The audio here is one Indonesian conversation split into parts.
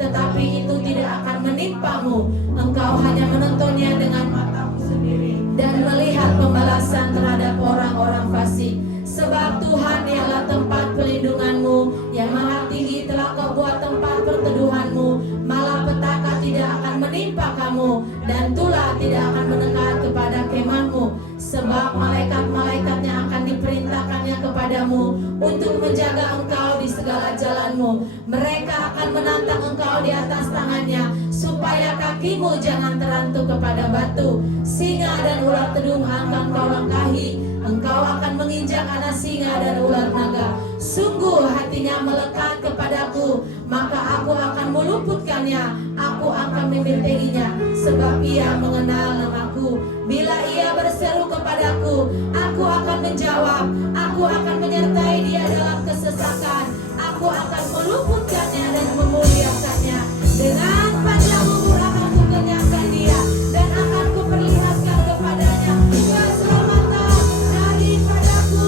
Tetapi itu tidak akan menimpamu. Engkau hanya menontonnya dengan mata dan tulah tidak akan mendekat kepada kemahmu. Sebab malaikat-malaikatnya akan diperintahkannya kepadamu untuk menjaga engkau di segala jalanmu. Mereka akan menantang engkau di atas tangannya, supaya kakimu jangan terantuk kepada batu. Singa dan ular tedung akan kau langkahi. Engkau akan menginjak anak singa dan ular naga. Sungguh hatinya melekat kepadaku, maka aku akan meluputkannya. Aku akan membentenginya, sebab ia mengenal namaku. Bila ia berseru kepadaku, aku akan menjawab. Aku akan menyertai dia dalam kesesakan. Aku akan meluputkannya dan memuliakannya. Dengan panjang umur akan kukenyangkan dia, dan akan kuperlihatkan kepadanya keselamatan daripadaku.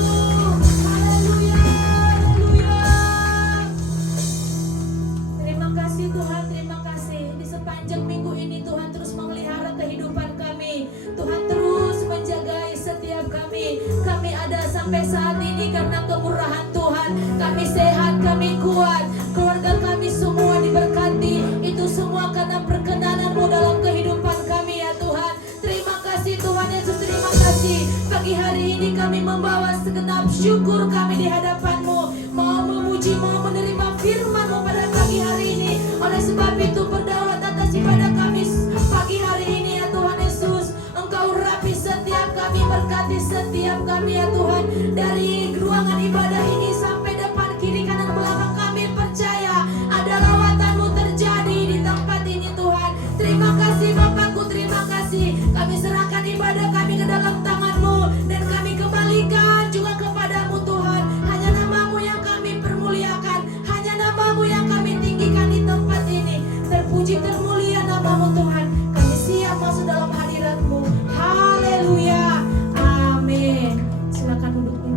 Haleluya, haleluya. Terima kasih Tuhan, terima kasih. Di sepanjang minggu ini Tuhan terus memelihara kehidupan kami. Tuhan terus menjagai setiap kami. Kami ada sampai saat ini karena kemurahan Tuhan. Kami sehat, kami kuat. Keluarga kami semua diberkati. Itu semua karena perkenanan-Mu dalam kehidupan kami ya Tuhan. Terima kasih Tuhan Yesus, terima kasih. Pagi hari ini kami membawa segenap syukur kami di hadapan-Mu. Mau memuji, mau menerima firman-Mu pada pagi hari ini. Oleh sebab itu berdaulat atas ibadah kami pagi hari ini ya Tuhan Yesus. Engkau urapi setiap kami, berkati setiap kami ya Tuhan. Dari ruangan ibadah ini sampai depan, kiri, kanan, belakang, kami percaya ada lawatan-Mu terjadi di tempat ini Tuhan. Terima kasih Bapakku, terima kasih. Kami serahkan ibadah kami ke dalam tangan-Mu, dan kami kembalikan juga kepadamu Tuhan. Hanya nama-Mu yang kami permuliakan, hanya nama-Mu yang kami tinggikan di tempat ini. Terpuji termulia nama-Mu Tuhan. Kami siap masuk dalam hadirat-Mu. Haleluya, amin. Silakan duduk di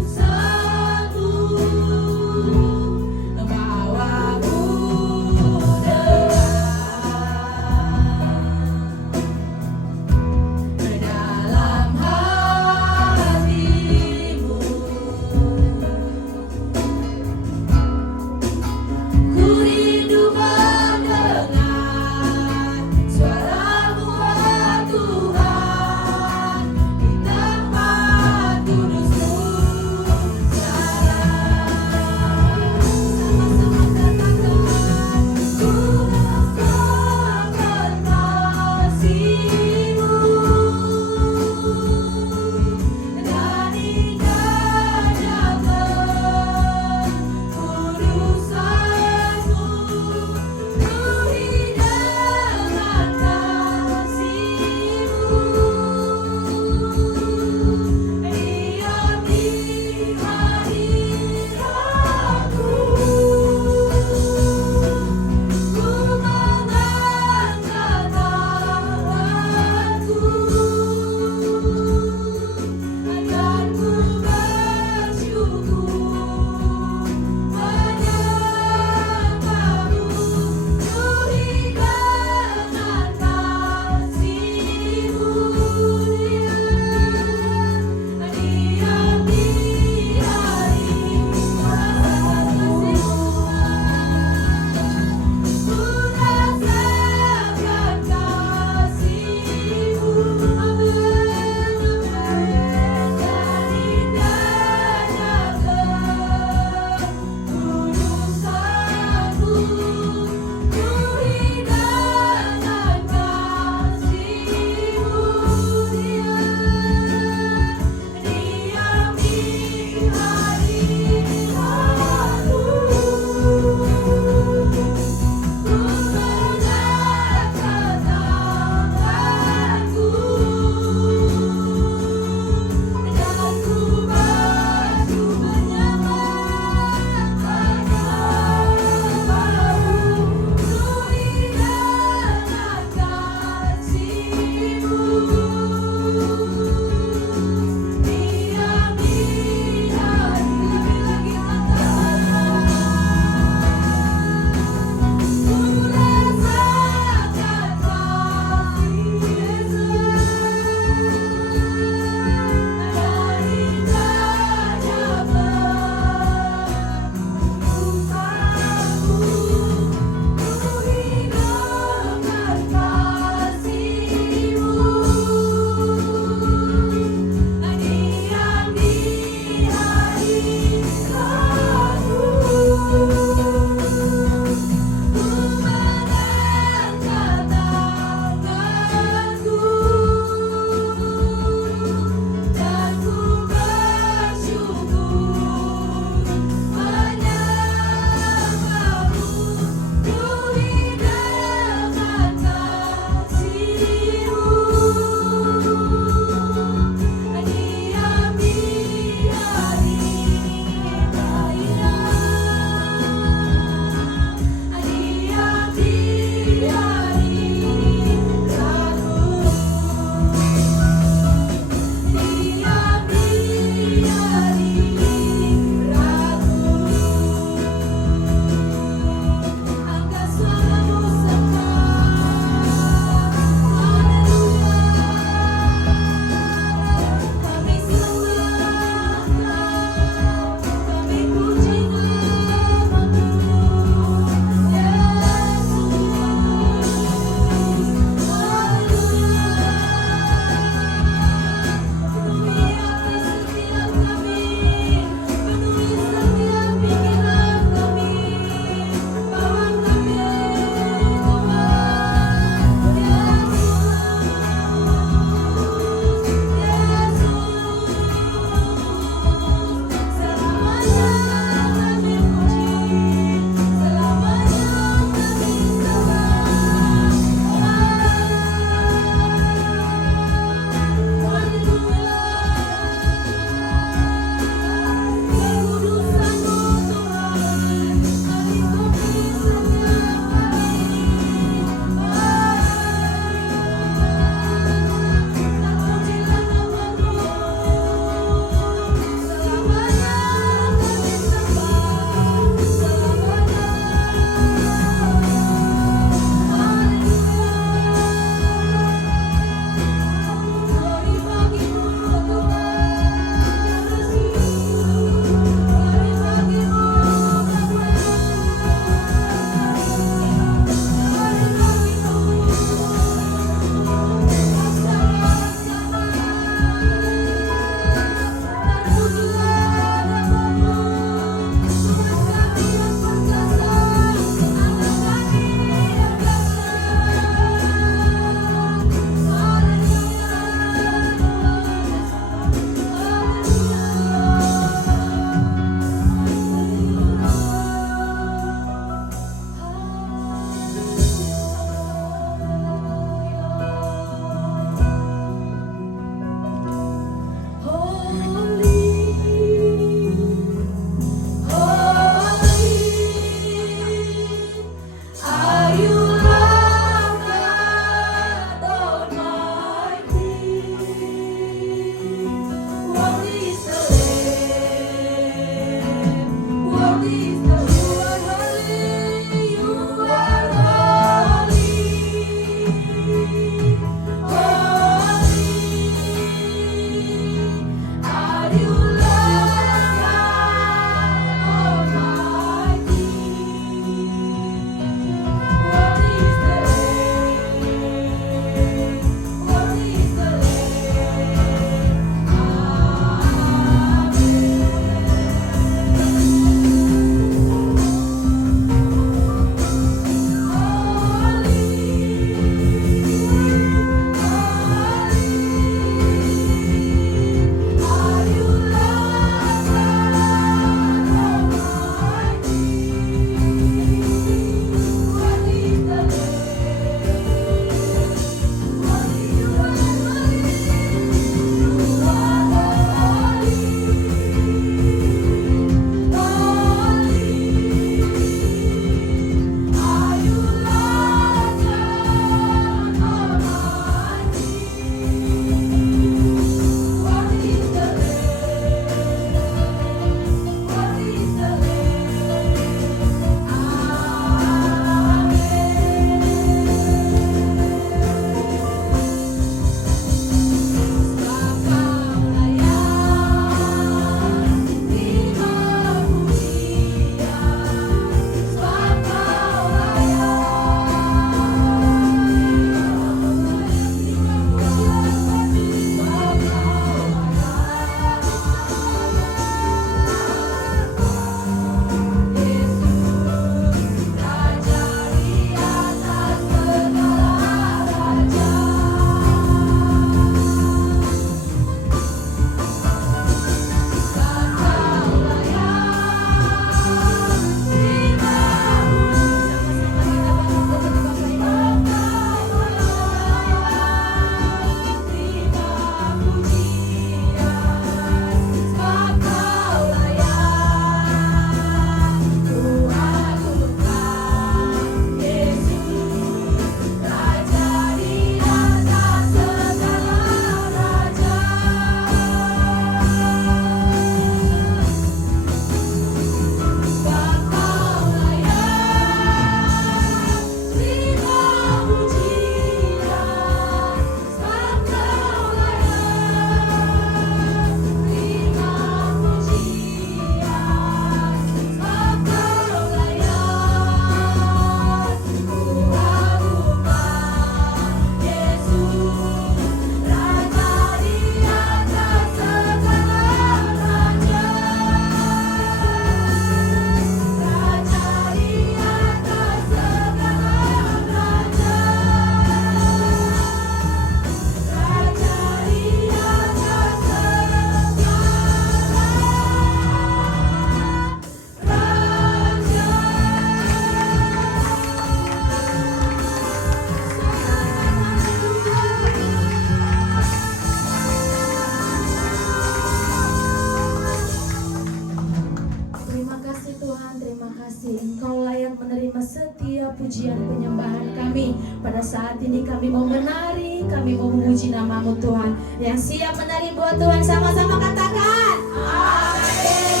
kasih. Engkau layak menerima setiap pujian penyembahan kami. Pada saat ini kami mau menari, kami mau memuji nama-Mu Tuhan. Yang siap menari buat Tuhan sama-sama katakan amin.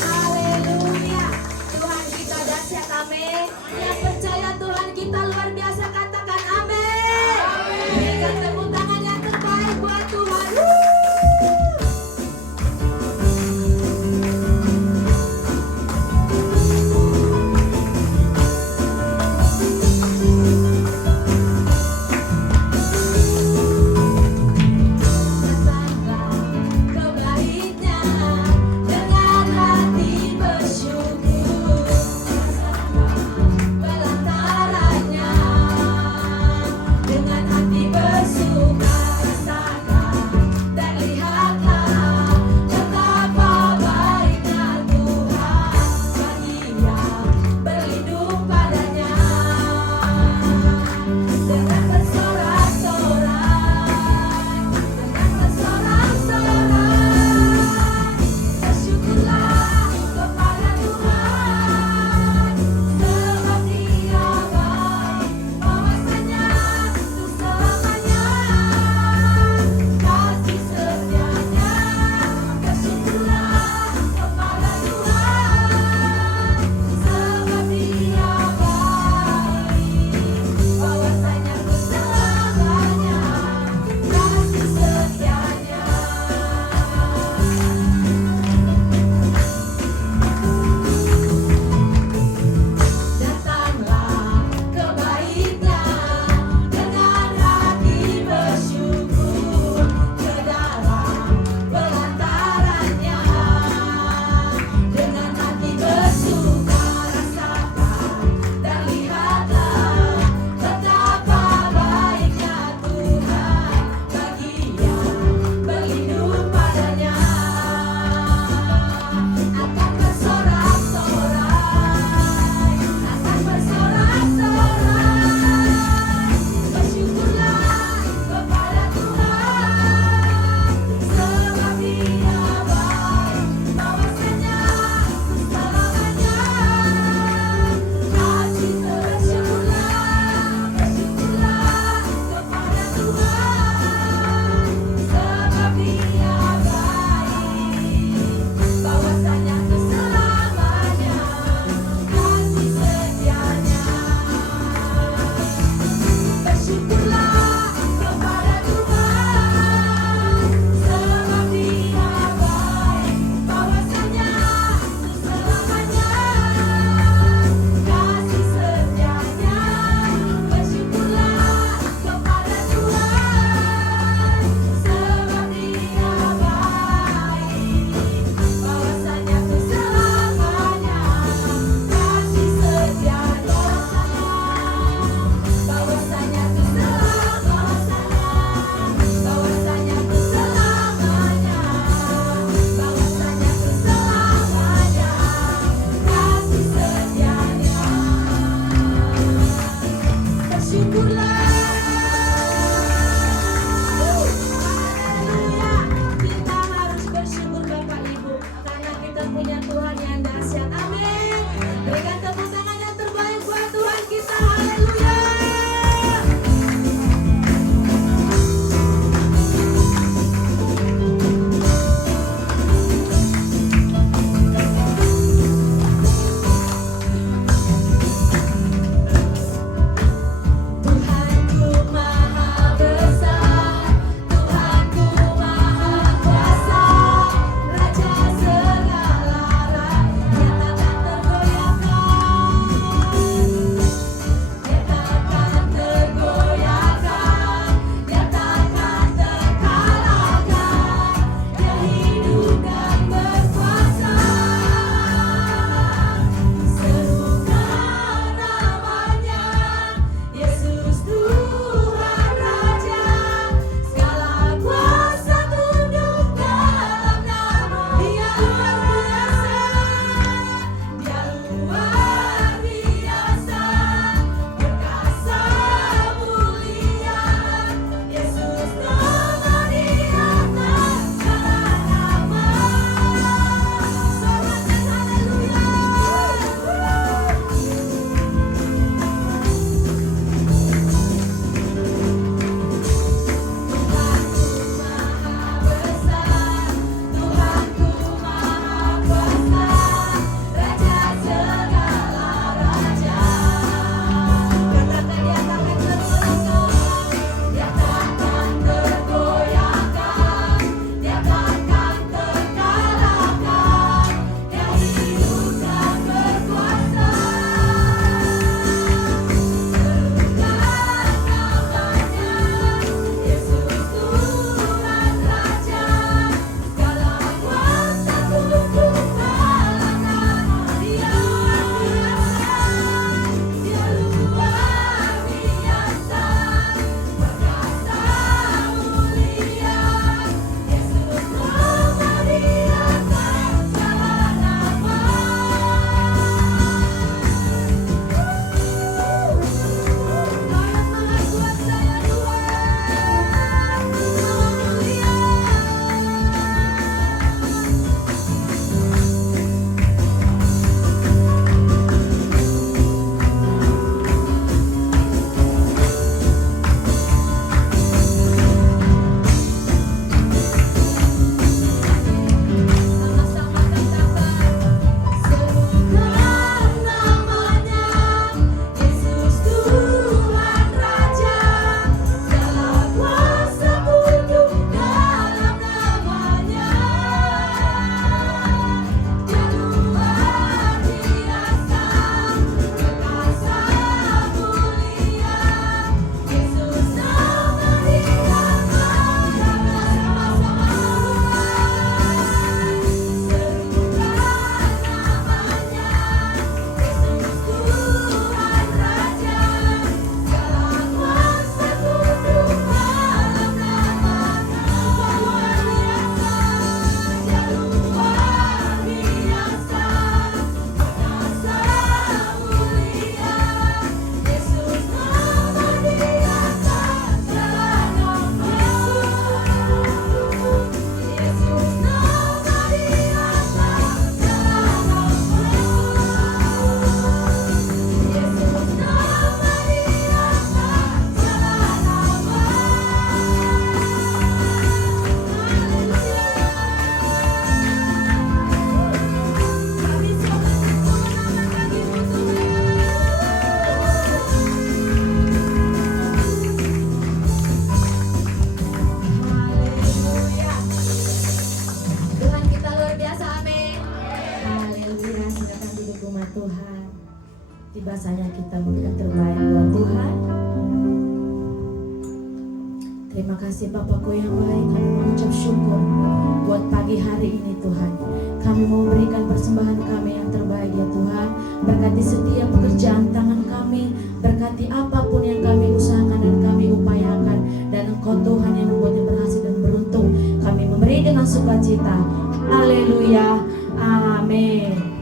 Haleluya. Tuhan kita dahsyat, amin. Yang percaya Tuhan kita luar biasa katakan amin. Berikan tepuk tangan yang terbaik buat Tuhan. Kau baik firman Tuhan. Tiba saatnya kita memberikan terbaik buat Tuhan. Terima kasih Bapakku yang baik, kami mengucap syukur buat pagi hari ini Tuhan. Kami mau memberikan persembahan kami yang terbaik ya Tuhan. Berkati setiap pekerjaan tangan kami, berkati apapun yang kami usahakan dan kami upayakan. Dan Engkau Tuhan yang membuatnya berhasil dan beruntung. Kami memberi dengan sukacita. Haleluya, amin.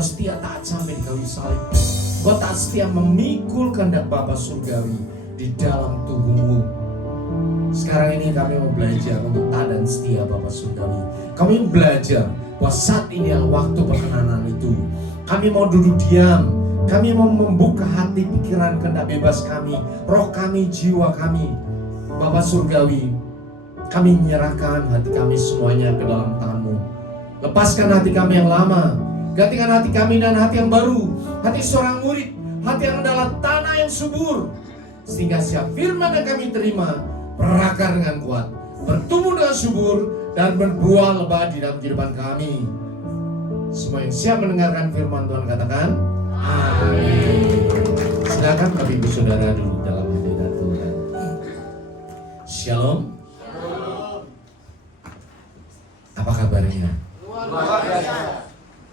Engkau setia taat sampai di kayu salib. Engkau taat setia memikul kehendak Bapa surgawi di dalam tubuhmu. Sekarang ini kami mau belajar untuk taat dan setia Bapa surgawi. Kami belajar bahwa saat ini adalah waktu perkenanan itu. Kami mau duduk diam. Kami mau membuka hati, pikiran, kehendak bebas kami, roh kami, jiwa kami. Bapa surgawi, kami menyerahkan hati kami semuanya ke dalam tangan-Mu. Lepaskan hati kami yang lama, gantikan hati kami dan hati yang baru, hati seorang murid, hati yang adalah tanah yang subur, sehingga siap firman yang kami terima berakar dengan kuat, bertumbuh dengan subur, dan berbuah lebat di dalam kehidupan kami. Semua yang siap mendengarkan firman Tuhan katakan amin. Silakan Bapak Ibu Saudara dulu dalam hadirat Tuhan. Shalom. Apa kabarnya? Luar biasa.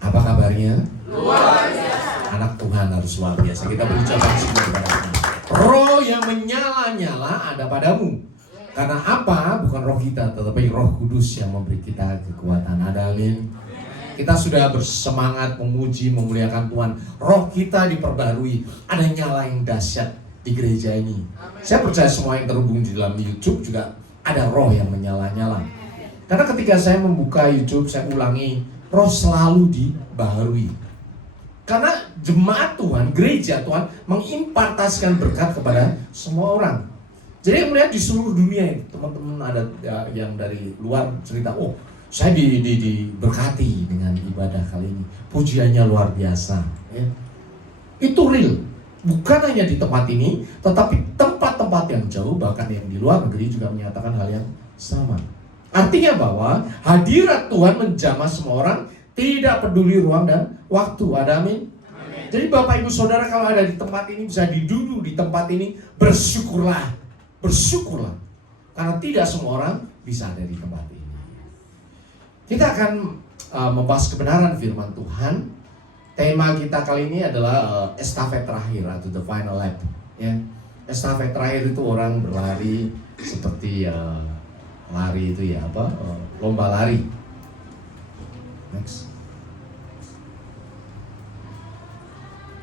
Apa kabarnya? Luar biasa. Anak Tuhan harus luar biasa. Kita berucapkan syukur kepada Tuhan. Roh yang menyala-nyala ada padamu. Karena apa? Bukan roh kita, tetapi Roh Kudus yang memberi kita kekuatan. Ada amin. Kita sudah bersemangat memuji, memuliakan Tuhan. Roh kita diperbarui. Ada nyala yang dahsyat di gereja ini. Saya percaya semua yang terhubung di dalam YouTube juga ada roh yang menyala-nyala. Karena ketika saya membuka YouTube, saya ulangi, roh selalu dibaharui. Karena jemaat Tuhan, gereja Tuhan mengimpartasikan berkat kepada semua orang. Jadi yang melihat di seluruh dunia, teman-teman ada yang dari luar cerita, oh saya diberkati dengan ibadah kali ini. Pujiannya luar biasa. Ya. Itu real. Bukan hanya di tempat ini, tetapi tempat-tempat yang jauh, bahkan yang di luar negeri juga menyatakan hal yang sama. Artinya bahwa hadirat Tuhan menjamah semua orang, tidak peduli ruang dan waktu. Ada amin? Jadi Bapak Ibu Saudara kalau ada di tempat ini, bisa duduk di tempat ini, bersyukurlah. Bersyukurlah. Karena tidak semua orang bisa ada di tempat ini. Kita akan membahas kebenaran firman Tuhan. Tema kita kali ini adalah estafet terakhir atau the final lap. Ya. Estafet terakhir itu orang berlari seperti lari itu ya apa? Lomba lari. Next.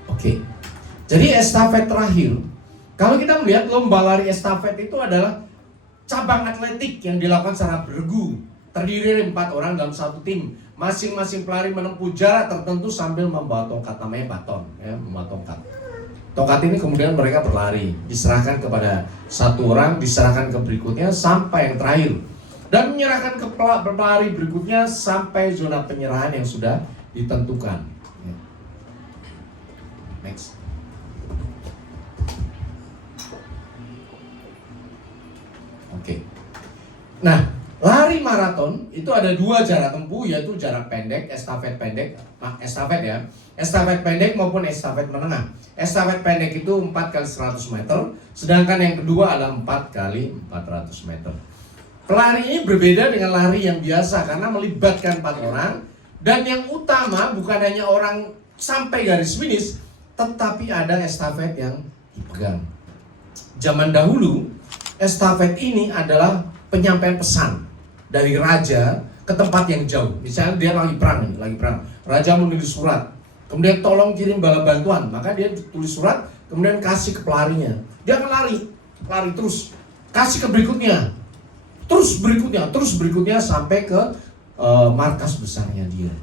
Oke. Jadi estafet terakhir. Kalau kita melihat lomba lari estafet itu adalah cabang atletik yang dilakukan secara bergu. Terdiri dari 4 orang dalam satu tim. Masing-masing pelari menempuh jarak tertentu sambil membawa tongkat, namanya baton, ya, membawa tongkat. Tongkat ini kemudian mereka berlari, diserahkan kepada satu orang, diserahkan ke berikutnya sampai yang terakhir. Dan menyerahkan ke pelari berikutnya sampai zona penyerahan yang sudah ditentukan. Next. Oke. Nah, lari maraton itu ada 2 jarak tempuh, yaitu jarak pendek, estafet pendek, estafet ya, estafet pendek maupun estafet menengah. Estafet pendek itu 4 kali 100 meter, sedangkan yang kedua adalah 4 kali 400 meter. Pelari ini berbeda dengan lari yang biasa karena melibatkan 4 orang, dan yang utama bukan hanya orang sampai garis finish, tetapi ada estafet yang dipegang. Zaman dahulu, estafet ini adalah penyampaian pesan dari raja ke tempat yang jauh. Misalnya dia lagi perang nih, lagi perang. Raja menulis surat, kemudian tolong kirim bala bantuan. Maka dia tulis surat, kemudian kasih ke pelarinya. Dia akan lari terus, kasih ke berikutnya, terus berikutnya sampai ke markas besarnya dia.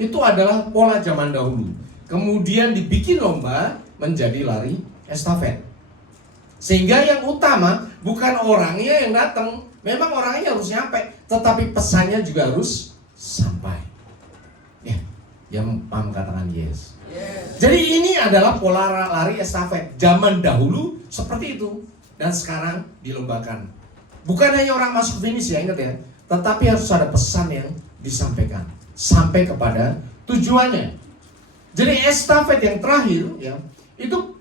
Itu adalah pola zaman dahulu. Kemudian dibikin lomba menjadi lari estafet. Sehingga yang utama bukan orangnya yang datang, memang orangnya harus nyampe, tetapi pesannya juga harus sampai. Ya, yang paham katakan yes. Jadi ini adalah pola lari estafet. Zaman dahulu seperti itu, dan sekarang dilombakan. Bukan hanya orang masuk finish ya, ingat ya, tetapi harus ada pesan yang disampaikan sampai kepada tujuannya. Jadi estafet yang terakhir ya, itu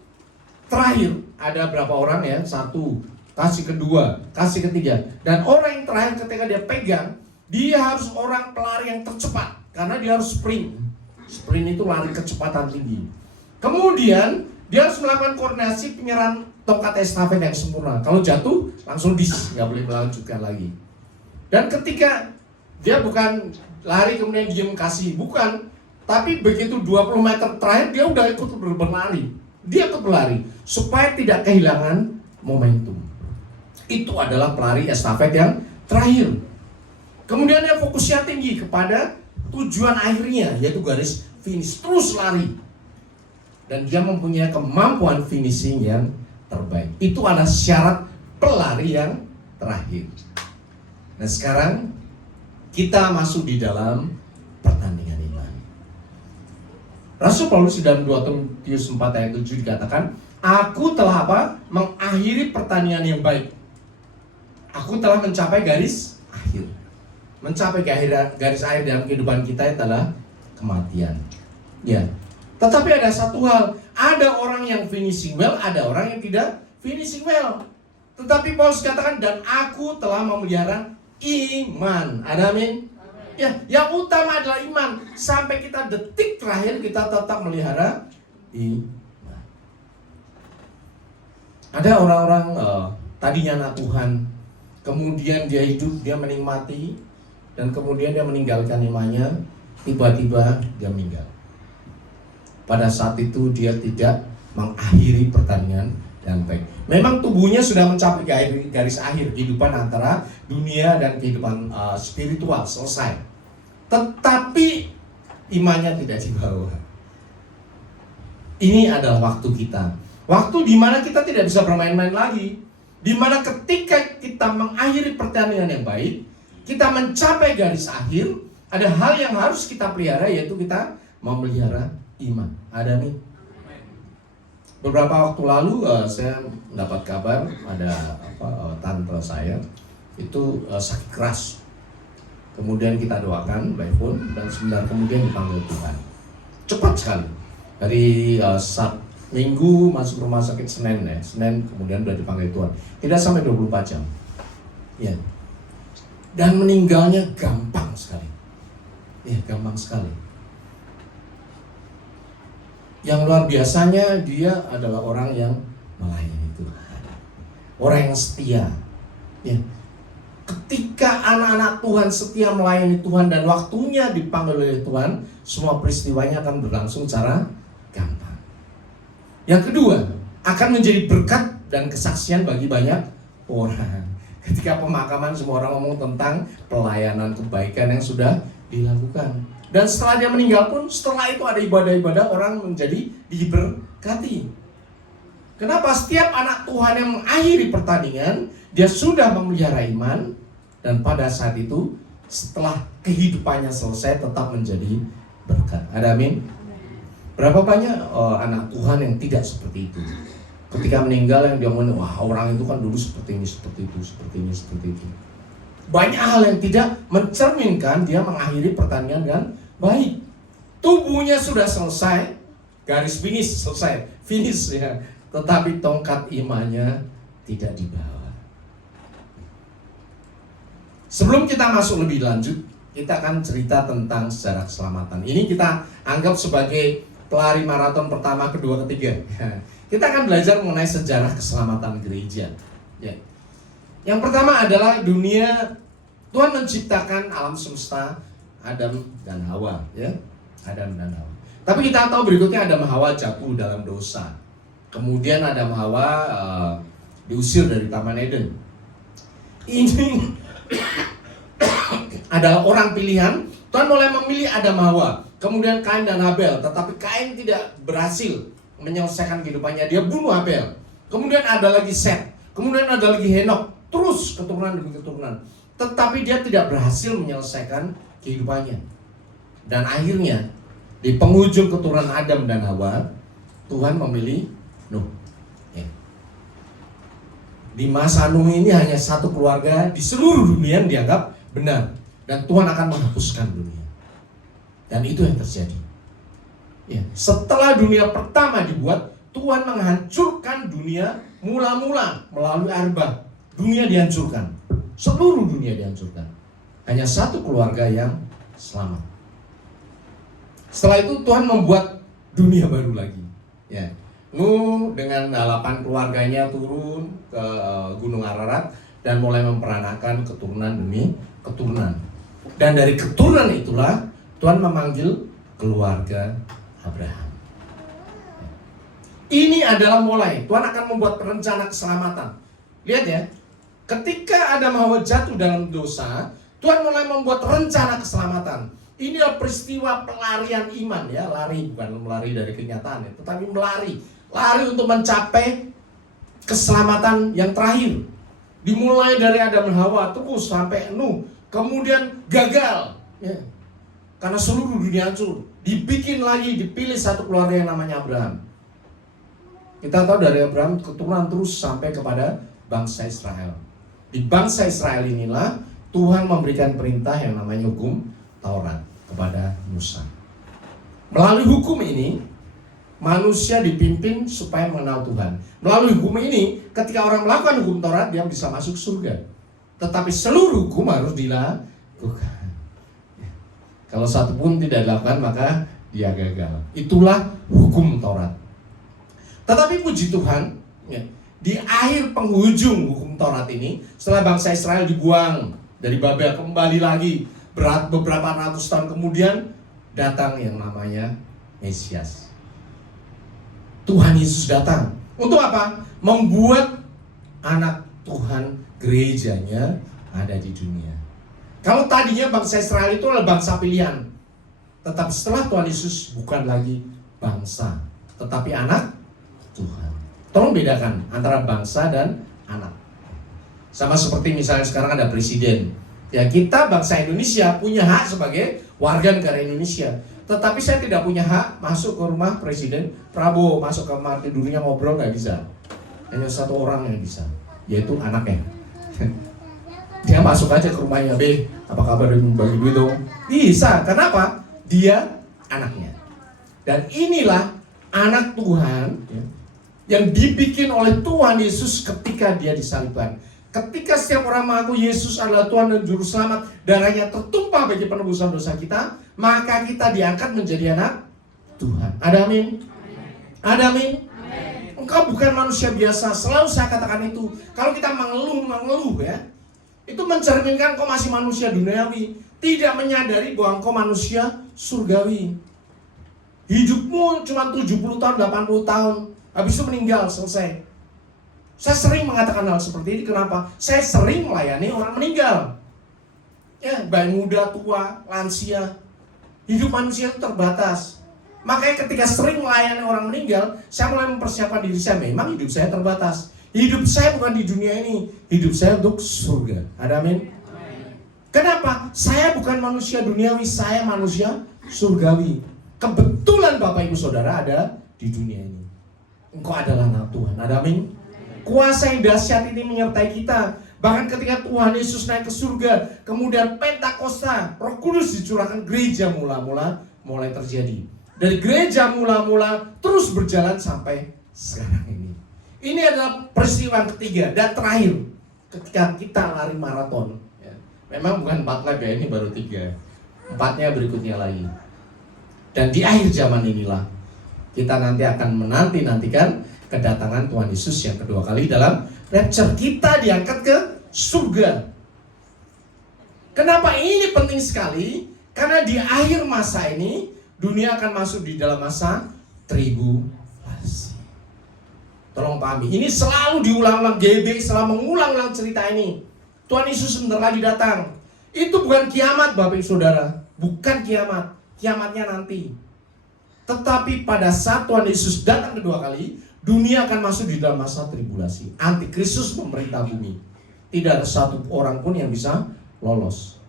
terakhir ada berapa orang ya? 1, kasih kedua, kasih ketiga, dan orang yang terakhir ketika dia pegang, dia harus orang pelari yang tercepat karena dia harus sprint. Sprint itu lari kecepatan tinggi. Kemudian dia harus melakukan koordinasi penyerahan tongkat estafet yang sempurna. Kalau jatuh langsung nggak boleh melanjutkan lagi. Dan ketika dia bukan lari kemudian diem kasih, bukan. Tapi begitu 20 meter terakhir dia udah ikut berlari. Dia ikut berlari supaya tidak kehilangan momentum. Itu adalah pelari estafet yang terakhir. Kemudian dia fokusnya tinggi kepada tujuan akhirnya, yaitu garis finish, terus lari. Dan dia mempunyai kemampuan finishing yang terbaik. Itu adalah syarat pelari yang terakhir. Nah sekarang kita masuk di dalam pertandingan iman. Rasul Paulus di dalam 2 Timotius 4 ayat 7 dikatakan, aku telah apa? Mengakhiri pertandingan yang baik. Aku telah mencapai garis akhir. Mencapai garis akhir dalam kehidupan kita adalah kematian. Ya. Tetapi ada satu hal, ada orang yang finishing well, ada orang yang tidak finishing well. Tetapi Paulus katakan, dan aku telah memelihara iman. Ada amin? Ya, yang utama adalah iman. Sampai kita detik terakhir kita tetap melihara iman. Ada orang-orang tadinya anak Tuhan, kemudian dia hidup, dia menikmati, dan kemudian dia meninggalkan imannya, tiba-tiba dia meninggal. Pada saat itu dia tidak mengakhiri pertandingan dengan baik. Memang tubuhnya sudah mencapai garis akhir kehidupan antara dunia dan kehidupan spiritual, selesai. Tetapi imannya tidak dibawa. Ini adalah waktu kita. Waktu di mana kita tidak bisa bermain-main lagi. Di mana ketika kita mengakhiri pertandingan yang baik, kita mencapai garis akhir, ada hal yang harus kita pelihara, yaitu kita memelihara iman. Ada nih. Beberapa waktu lalu saya mendapat kabar ada tante saya itu sakit keras. Kemudian kita doakan by phone dan sebentar kemudian dipanggil Tuhan. Cepat sekali. Dari Minggu masuk rumah sakit Senin kemudian sudah dipanggil Tuhan. Tidak sampai 24 jam. Ya. Dan meninggalnya gampang sekali. Ya, gampang sekali. Yang luar biasanya dia adalah orang yang melayani Tuhan. Orang yang setia. Ya. Ketika anak-anak Tuhan setia melayani Tuhan dan waktunya dipanggil oleh Tuhan, semua peristiwanya akan berlangsung secara gampang. Yang kedua, akan menjadi berkat dan kesaksian bagi banyak orang. Ketika pemakaman semua orang ngomong tentang pelayanan kebaikan yang sudah dilakukan. Dan setelah dia meninggal pun, setelah itu ada ibadah-ibadah, orang menjadi diberkati. Kenapa? Setiap anak Tuhan yang mengakhiri pertandingan, dia sudah memelihara iman, dan pada saat itu, setelah kehidupannya selesai, tetap menjadi berkat. Ada amin? Berapa banyak anak Tuhan yang tidak seperti itu? Ketika meninggal yang dia ngomong, wah orang itu kan dulu seperti ini, seperti itu, seperti ini, seperti itu. Banyak hal yang tidak mencerminkan dia mengakhiri pertandingan dengan baik. Tubuhnya sudah selesai, garis finish selesai, finish ya. Tetapi tongkat imannya tidak dibawa. Sebelum kita masuk lebih lanjut, kita akan cerita tentang sejarah keselamatan. Ini kita anggap sebagai pelari maraton pertama, kedua, ketiga. Kita akan belajar mengenai sejarah keselamatan gereja. Ya. Yang pertama adalah dunia, Tuhan menciptakan alam semesta, Adam dan Hawa. Ya. Adam dan Hawa. Tapi kita tahu berikutnya Adam dan Hawa jatuh dalam dosa. Kemudian Adam dan Hawa diusir dari Taman Eden. Ini adalah orang pilihan. Tuhan mulai memilih Adam dan Hawa. Kemudian Kain dan Habel. Tetapi Kain tidak berhasil menyelesaikan kehidupannya, dia bunuh Habel. Kemudian ada lagi Set, kemudian ada lagi Henok, terus keturunan demi keturunan. Tetapi dia tidak berhasil menyelesaikan kehidupannya. Dan akhirnya di penghujung keturunan Adam dan Hawa, Tuhan memilih Nuh. Ya. Di masa Nuh ini hanya satu keluarga di seluruh dunia yang dianggap benar, dan Tuhan akan menghapuskan dunia. Dan itu yang terjadi. Ya, setelah dunia pertama dibuat, Tuhan menghancurkan dunia mula-mula melalui air bah. Dunia dihancurkan, seluruh dunia dihancurkan. Hanya satu keluarga yang selamat. Setelah itu Tuhan membuat dunia baru lagi. Ya, Nuh dengan 8 keluarganya turun ke Gunung Ararat dan mulai memperanakan keturunan demi keturunan. Dan dari keturunan itulah Tuhan memanggil keluarga Abraham. Ini adalah mulai. Tuhan akan membuat rencana keselamatan. Lihat ya, ketika Adam Hawa jatuh dalam dosa, Tuhan mulai membuat rencana keselamatan. Ini adalah peristiwa pelarian iman ya, lari bukan melari dari kenyataan ya, tetapi lari untuk mencapai keselamatan yang terakhir. Dimulai dari Adam dan Hawa terus sampai Nuh, kemudian gagal. Ya. karena seluruh dunia hancur. Dibikin lagi, dipilih satu keluarga yang namanya Abraham. Kita tahu dari Abraham keturunan terus sampai kepada bangsa Israel. Di bangsa Israel inilah Tuhan memberikan perintah yang namanya hukum Taurat kepada Musa. Melalui hukum ini, manusia dipimpin supaya mengenal Tuhan. Melalui hukum ini, ketika orang melakukan hukum Taurat, dia bisa masuk surga. Tetapi seluruh hukum harus dilakukan. Kalau satu pun tidak dilakukan, maka dia gagal. Itulah hukum Taurat. Tetapi puji Tuhan, di akhir penghujung hukum Taurat ini, setelah bangsa Israel dibuang dari Babel, kembali lagi beberapa ratus tahun kemudian, datang yang namanya Mesias. Tuhan Yesus datang. Untuk apa? Membuat anak Tuhan, gerejanya ada di dunia. Kalau tadinya bangsa Israel itu adalah bangsa pilihan, tetapi setelah Tuhan Yesus bukan lagi bangsa, tetapi anak Tuhan. Tolong bedakan antara bangsa dan anak. Sama seperti misalnya sekarang ada presiden. Ya, kita bangsa Indonesia punya hak sebagai warga negara Indonesia. Tetapi saya tidak punya hak masuk ke rumah Presiden Prabowo, masuk ke kamar tidurnya ngobrol, nggak bisa. Hanya satu orang yang bisa, yaitu anaknya. Dia masuk aja ke rumahnya, "B, apa kabar, bagi duit dong?" Bisa, kenapa? Dia anaknya. Dan inilah anak Tuhan yang dibikin oleh Tuhan Yesus ketika dia disalibkan. Ketika setiap orang mengaku Yesus adalah Tuhan dan Juru Selamat, darahnya tertumpah bagi penebusan dosa kita, maka kita diangkat menjadi anak Tuhan. Ada amin? Ada amin? Engkau bukan manusia biasa, selalu saya katakan itu. Kalau kita mengeluh ya, itu mencerminkan kau masih manusia duniawi, tidak menyadari bahwa engkau manusia surgawi. Hidupmu cuma 70 tahun, 80 tahun, habis itu meninggal, selesai. Saya sering mengatakan hal seperti ini, kenapa? Saya sering melayani orang meninggal. Ya, baik muda, tua, lansia. Hidup manusia itu terbatas. Makanya ketika sering melayani orang meninggal, saya mulai mempersiapkan diri saya. Memang hidup saya terbatas. Hidup saya bukan di dunia ini. Hidup saya untuk surga. Ada amin? Kenapa? Saya bukan manusia duniawi, saya manusia surgawi. Kebetulan Bapak Ibu Saudara ada di dunia ini. Engkau adalah anak Tuhan. Ada amin? Kuasa yang dahsyat ini menyertai kita. Bahkan ketika Tuhan Yesus naik ke surga, kemudian Pentakosta, Roh Kudus dicurahkan, gereja mula-mula mulai terjadi. Dari gereja mula-mula terus berjalan sampai sekarang ini. Ini adalah peristiwa yang ketiga dan terakhir ketika kita lari maraton. Memang bukan 4 lap ya, ini baru 3. 4-nya berikutnya lagi. Dan di akhir zaman inilah kita nanti akan menantikan kedatangan Tuhan Yesus yang kedua kali dalam rapture. Kita diangkat ke surga. Kenapa ini penting sekali? Karena di akhir masa ini dunia akan masuk di dalam masa tribulasi. Tolong pahami, ini selalu diulang-ulang. GB selalu mengulang-ulang cerita ini. Tuhan Yesus sebentar lagi datang. Itu bukan kiamat Bapak Ibu Saudara, bukan kiamat. Kiamatnya nanti. Tetapi pada saat Tuhan Yesus datang kedua kali, dunia akan masuk di dalam masa tribulasi. Antikristus memerintah bumi. Tidak ada satu orang pun yang bisa lolos.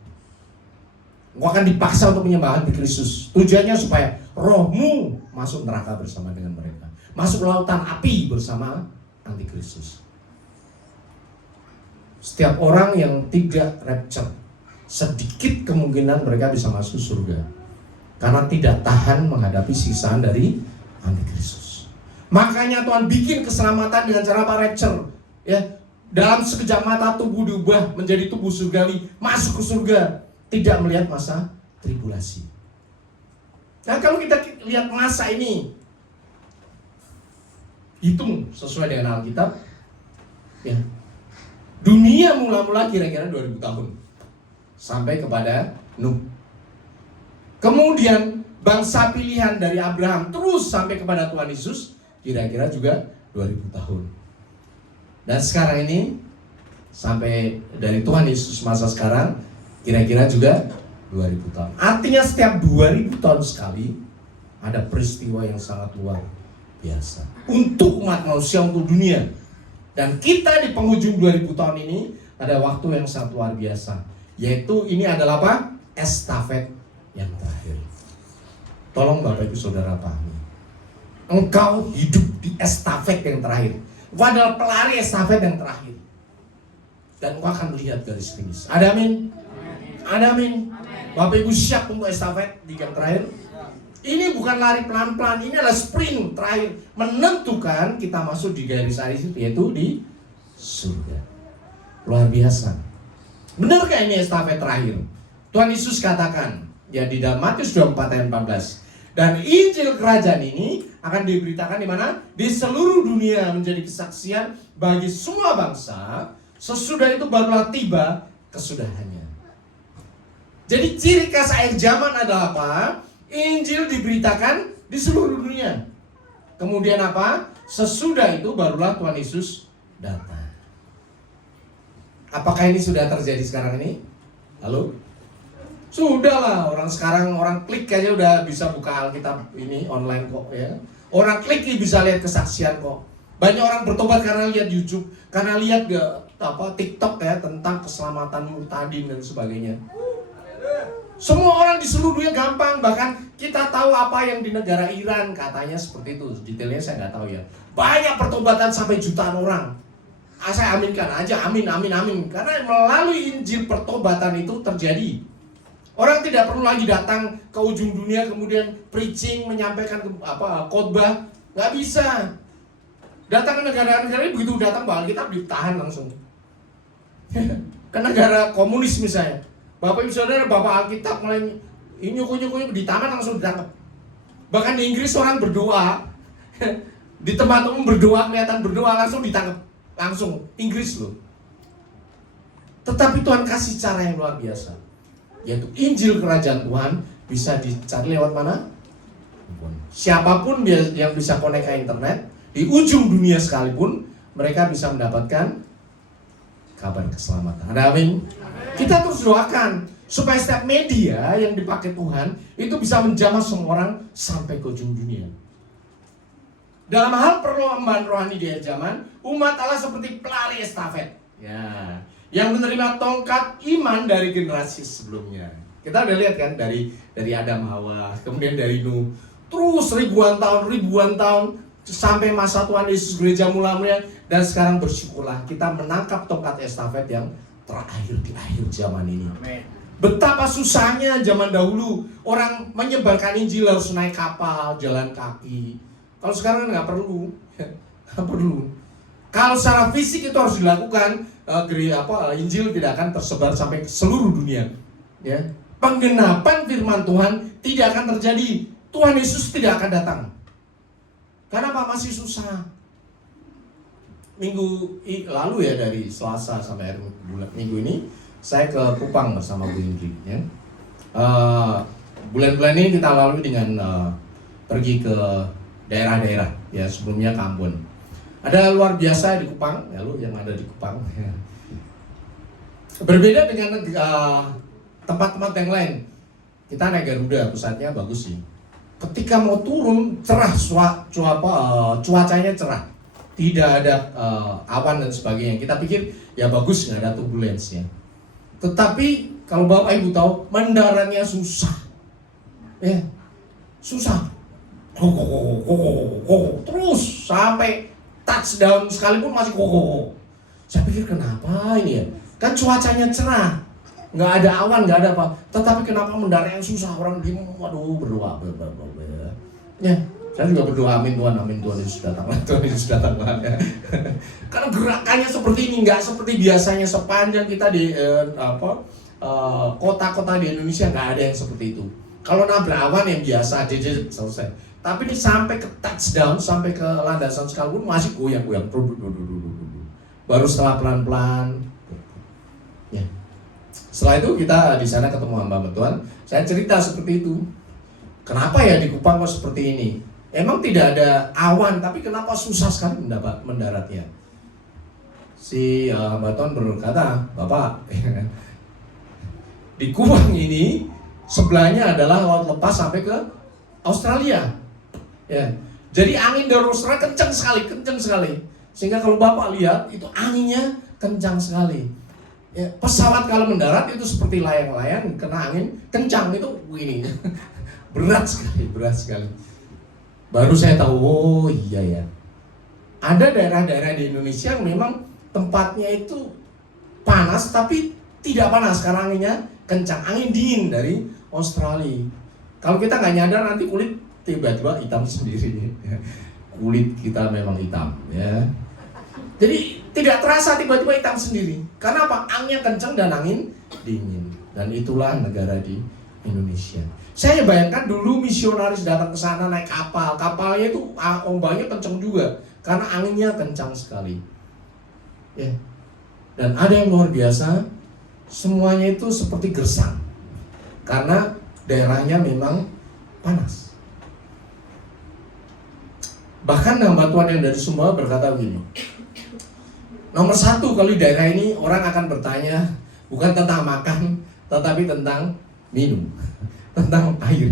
Engkau akan dipaksa untuk menyembah antikristus. Tujuannya supaya rohmu masuk neraka bersama dengan mereka. Masuk lautan api bersama antikristus. Setiap orang yang tidak rapture, sedikit kemungkinan mereka bisa masuk surga. Karena tidak tahan menghadapi siksaan dari antikristus. Makanya Tuhan bikin keselamatan dengan cara apa? Rapture. Ya, dalam sekejap mata tubuh diubah menjadi tubuh surgawi, masuk ke surga, tidak melihat masa tribulasi. Nah, kalau kita lihat masa ini, hitung sesuai dengan Alkitab, ya, dunia mula-mula kira-kira 2000 tahun sampai kepada Nuh. Kemudian bangsa pilihan dari Abraham terus sampai kepada Tuhan Yesus, kira-kira juga 2000 tahun. Dan sekarang ini sampai dari Tuhan Yesus masa sekarang kira-kira juga 2000 tahun. Artinya setiap 2000 tahun sekali ada peristiwa yang sangat luar biasa untuk umat manusia, untuk dunia. Dan kita di penghujung 2000 tahun ini ada waktu yang sangat luar biasa, yaitu ini adalah apa? Estafet yang terakhir. Tolong Bapak Ibu Saudara pahami. Engkau hidup di estafet yang terakhir. Engkau adalah pelari estafet yang terakhir. Dan engkau akan melihat garis finish. Ada amin? Ada amin? Bapak Ibu siap untuk estafet di yang terakhir? Ini bukan lari pelan-pelan, ini adalah sprint terakhir. Menentukan kita masuk di garis finish, yaitu di surga. Luar biasa. Benarkah ini estafet terakhir? Tuhan Yesus katakan, ya di dalam Matius 24 ayat 14. Dan Injil kerajaan ini akan diberitakan di mana? Di seluruh dunia menjadi kesaksian bagi semua bangsa. Sesudah itu barulah tiba kesudahannya. Jadi ciri khas akhir zaman adalah apa? Injil diberitakan di seluruh dunia. Kemudian apa? Sesudah itu barulah Tuhan Yesus datang. Apakah ini sudah terjadi sekarang ini? Halo? Sudah lah, orang sekarang orang klik aja udah bisa buka Alkitab ini online kok ya. Orang klik bisa lihat kesaksian kok. Banyak orang bertobat karena lihat YouTube, karena lihat TikTok ya tentang keselamatan murtadin dan sebagainya. Semua orang di seluruh dunia gampang, bahkan kita tahu apa yang di negara Iran katanya seperti itu. Detailnya saya nggak tahu ya. Banyak pertobatan sampai jutaan orang. Saya aminkan aja, amin. Karena melalui Injil pertobatan itu terjadi. Orang tidak perlu lagi datang ke ujung dunia kemudian preaching, menyampaikan khotbah, nggak bisa. Datang ke negara-negara ini begitu datang bawa Alkitab ditahan langsung. Ke negara komunis misalnya, Bapak Ibu Saudara bawa Alkitab mulai nyukuh di taman langsung ditangkap. Bahkan di Inggris orang berdoa di tempat umum berdoa, kelihatan berdoa langsung ditangkap, langsung Inggris loh. Tetapi Tuhan kasih cara yang luar biasa, yaitu Injil kerajaan Tuhan bisa dicari lewat mana? Siapapun yang bisa connect ke internet, di ujung dunia sekalipun, mereka bisa mendapatkan kabar keselamatan. Ada amin? Kita terus doakan supaya setiap media yang dipakai Tuhan itu bisa menjamah semua orang sampai ke ujung dunia. Dalam hal perlombaan rohani di akhir zaman, umat Allah seperti pelari estafet. Ya, yang menerima tongkat iman dari generasi sebelumnya. Kita udah lihat kan dari Adam Hawa, kemudian dari Nuh, terus ribuan tahun sampai masa Tuhan Yesus gereja mula-mula, dan sekarang bersyukurlah kita menangkap tongkat estafet yang terakhir di akhir zaman ini. Amin. Betapa susahnya zaman dahulu orang menyebarkan Injil harus naik kapal, jalan kaki. Kalau sekarang nggak perlu, nggak perlu. Kalau secara fisik itu harus dilakukan, Injil tidak akan tersebar sampai ke seluruh dunia. Ya, penggenapan firman Tuhan tidak akan terjadi. Tuhan Yesus tidak akan datang. Kenapa masih susah? Minggu lalu ya, dari Selasa sampai akhir minggu ini saya ke Kupang bersama Bu Indri. Ya. Bulan-bulan ini kita lalui dengan pergi ke daerah-daerah. Ya, sebelumnya ke Ambon. Ada luar biasa di Kupang, ya lu yang ada di Kupang. Ya. Berbeda dengan tempat-tempat yang lain. Kita naik Garuda, pusatnya bagus sih. Ketika mau turun cerah, cuacanya cerah. Tidak ada awan dan sebagainya. Kita pikir ya bagus, nggak ada turbulensinya. Tetapi kalau Bapak Ibu tahu, mendaratnya susah. Ya, susah. Terus sampai touchdown sekalipun masih Saya pikir kenapa ini ya? Kan cuacanya cerah, nggak ada awan, nggak ada apa. Tetapi kenapa mendaratnya susah? Orang berdoa. Ya. Saya juga berdoa, amin Tuhan Yesus datanglah, ya. Karena gerakannya seperti ini, nggak seperti biasanya sepanjang kita di kota-kota di Indonesia, nggak ada yang seperti itu. Kalau nabrak awan yang biasa, selesai. Tapi ini sampai ke touchdown, sampai ke landasan sekalipun masih goyang-goyang. Baru setelah pelan-pelan. Ya. Setelah itu kita di sana ketemu hamba Tuhan. Saya cerita seperti itu. Kenapa ya di Kupang kok seperti ini? Emang tidak ada awan, tapi kenapa susah sekali mendaratnya? Si hamba Tuhan berkata, Bapak, di Kupang ini sebelahnya adalah laut lepas sampai ke Australia. Ya. Jadi angin dari Australia kencang sekali. Sehingga kalau Bapak lihat itu anginnya kencang sekali. Ya, pesawat kalau mendarat itu seperti layang-layang kena angin kencang itu begini. Berat sekali. Baru saya tahu, oh iya ya. Ada daerah-daerah di Indonesia yang memang tempatnya itu panas tapi tidak panas karena anginnya kencang, angin dingin dari Australia. Kalau kita nggak nyadar nanti kulit tiba-tiba hitam sendiri. Kulit kita memang hitam, ya. Jadi tidak terasa tiba-tiba hitam sendiri. Karena apa? Anginnya kencang dan angin dingin. Dan itulah negara di Indonesia. Saya bayangkan dulu misionaris datang ke sana naik kapal. Kapalnya itu ombaknya kencang juga karena anginnya kencang sekali. Ya. Dan ada yang luar biasa, semuanya itu seperti gersang. Karena daerahnya memang panas. Bahkan hamba Tuhan yang dari Sumbawa berkata begini, nomor satu kalau di daerah ini orang akan bertanya bukan tentang makan, tetapi tentang minum, tentang air.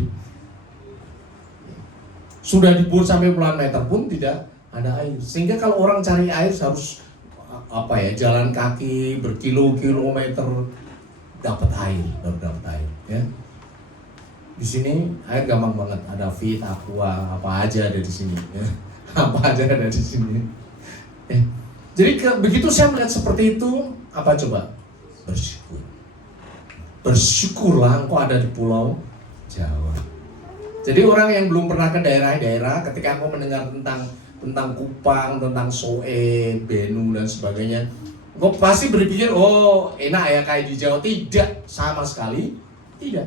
Sudah dibor sampai puluhan meter pun tidak ada air. Sehingga kalau orang cari air harus jalan kaki berkilo-kilometer dapat air, baru dapat air. Ya. Di sini air gampang banget, ada Fit, Aqua, apa aja ada di sini. Ya. Apa aja ada di sini. Ya. Jadi begitu saya melihat seperti itu, apa coba? Bersyukur. Bersyukurlah engkau ada di Pulau Jawa. Jadi orang yang belum pernah ke daerah-daerah, ketika engkau mendengar tentang Kupang, tentang Soe, Benu dan sebagainya, engkau pasti berpikir, oh enak ya kayak di Jawa. Tidak, sama sekali tidak.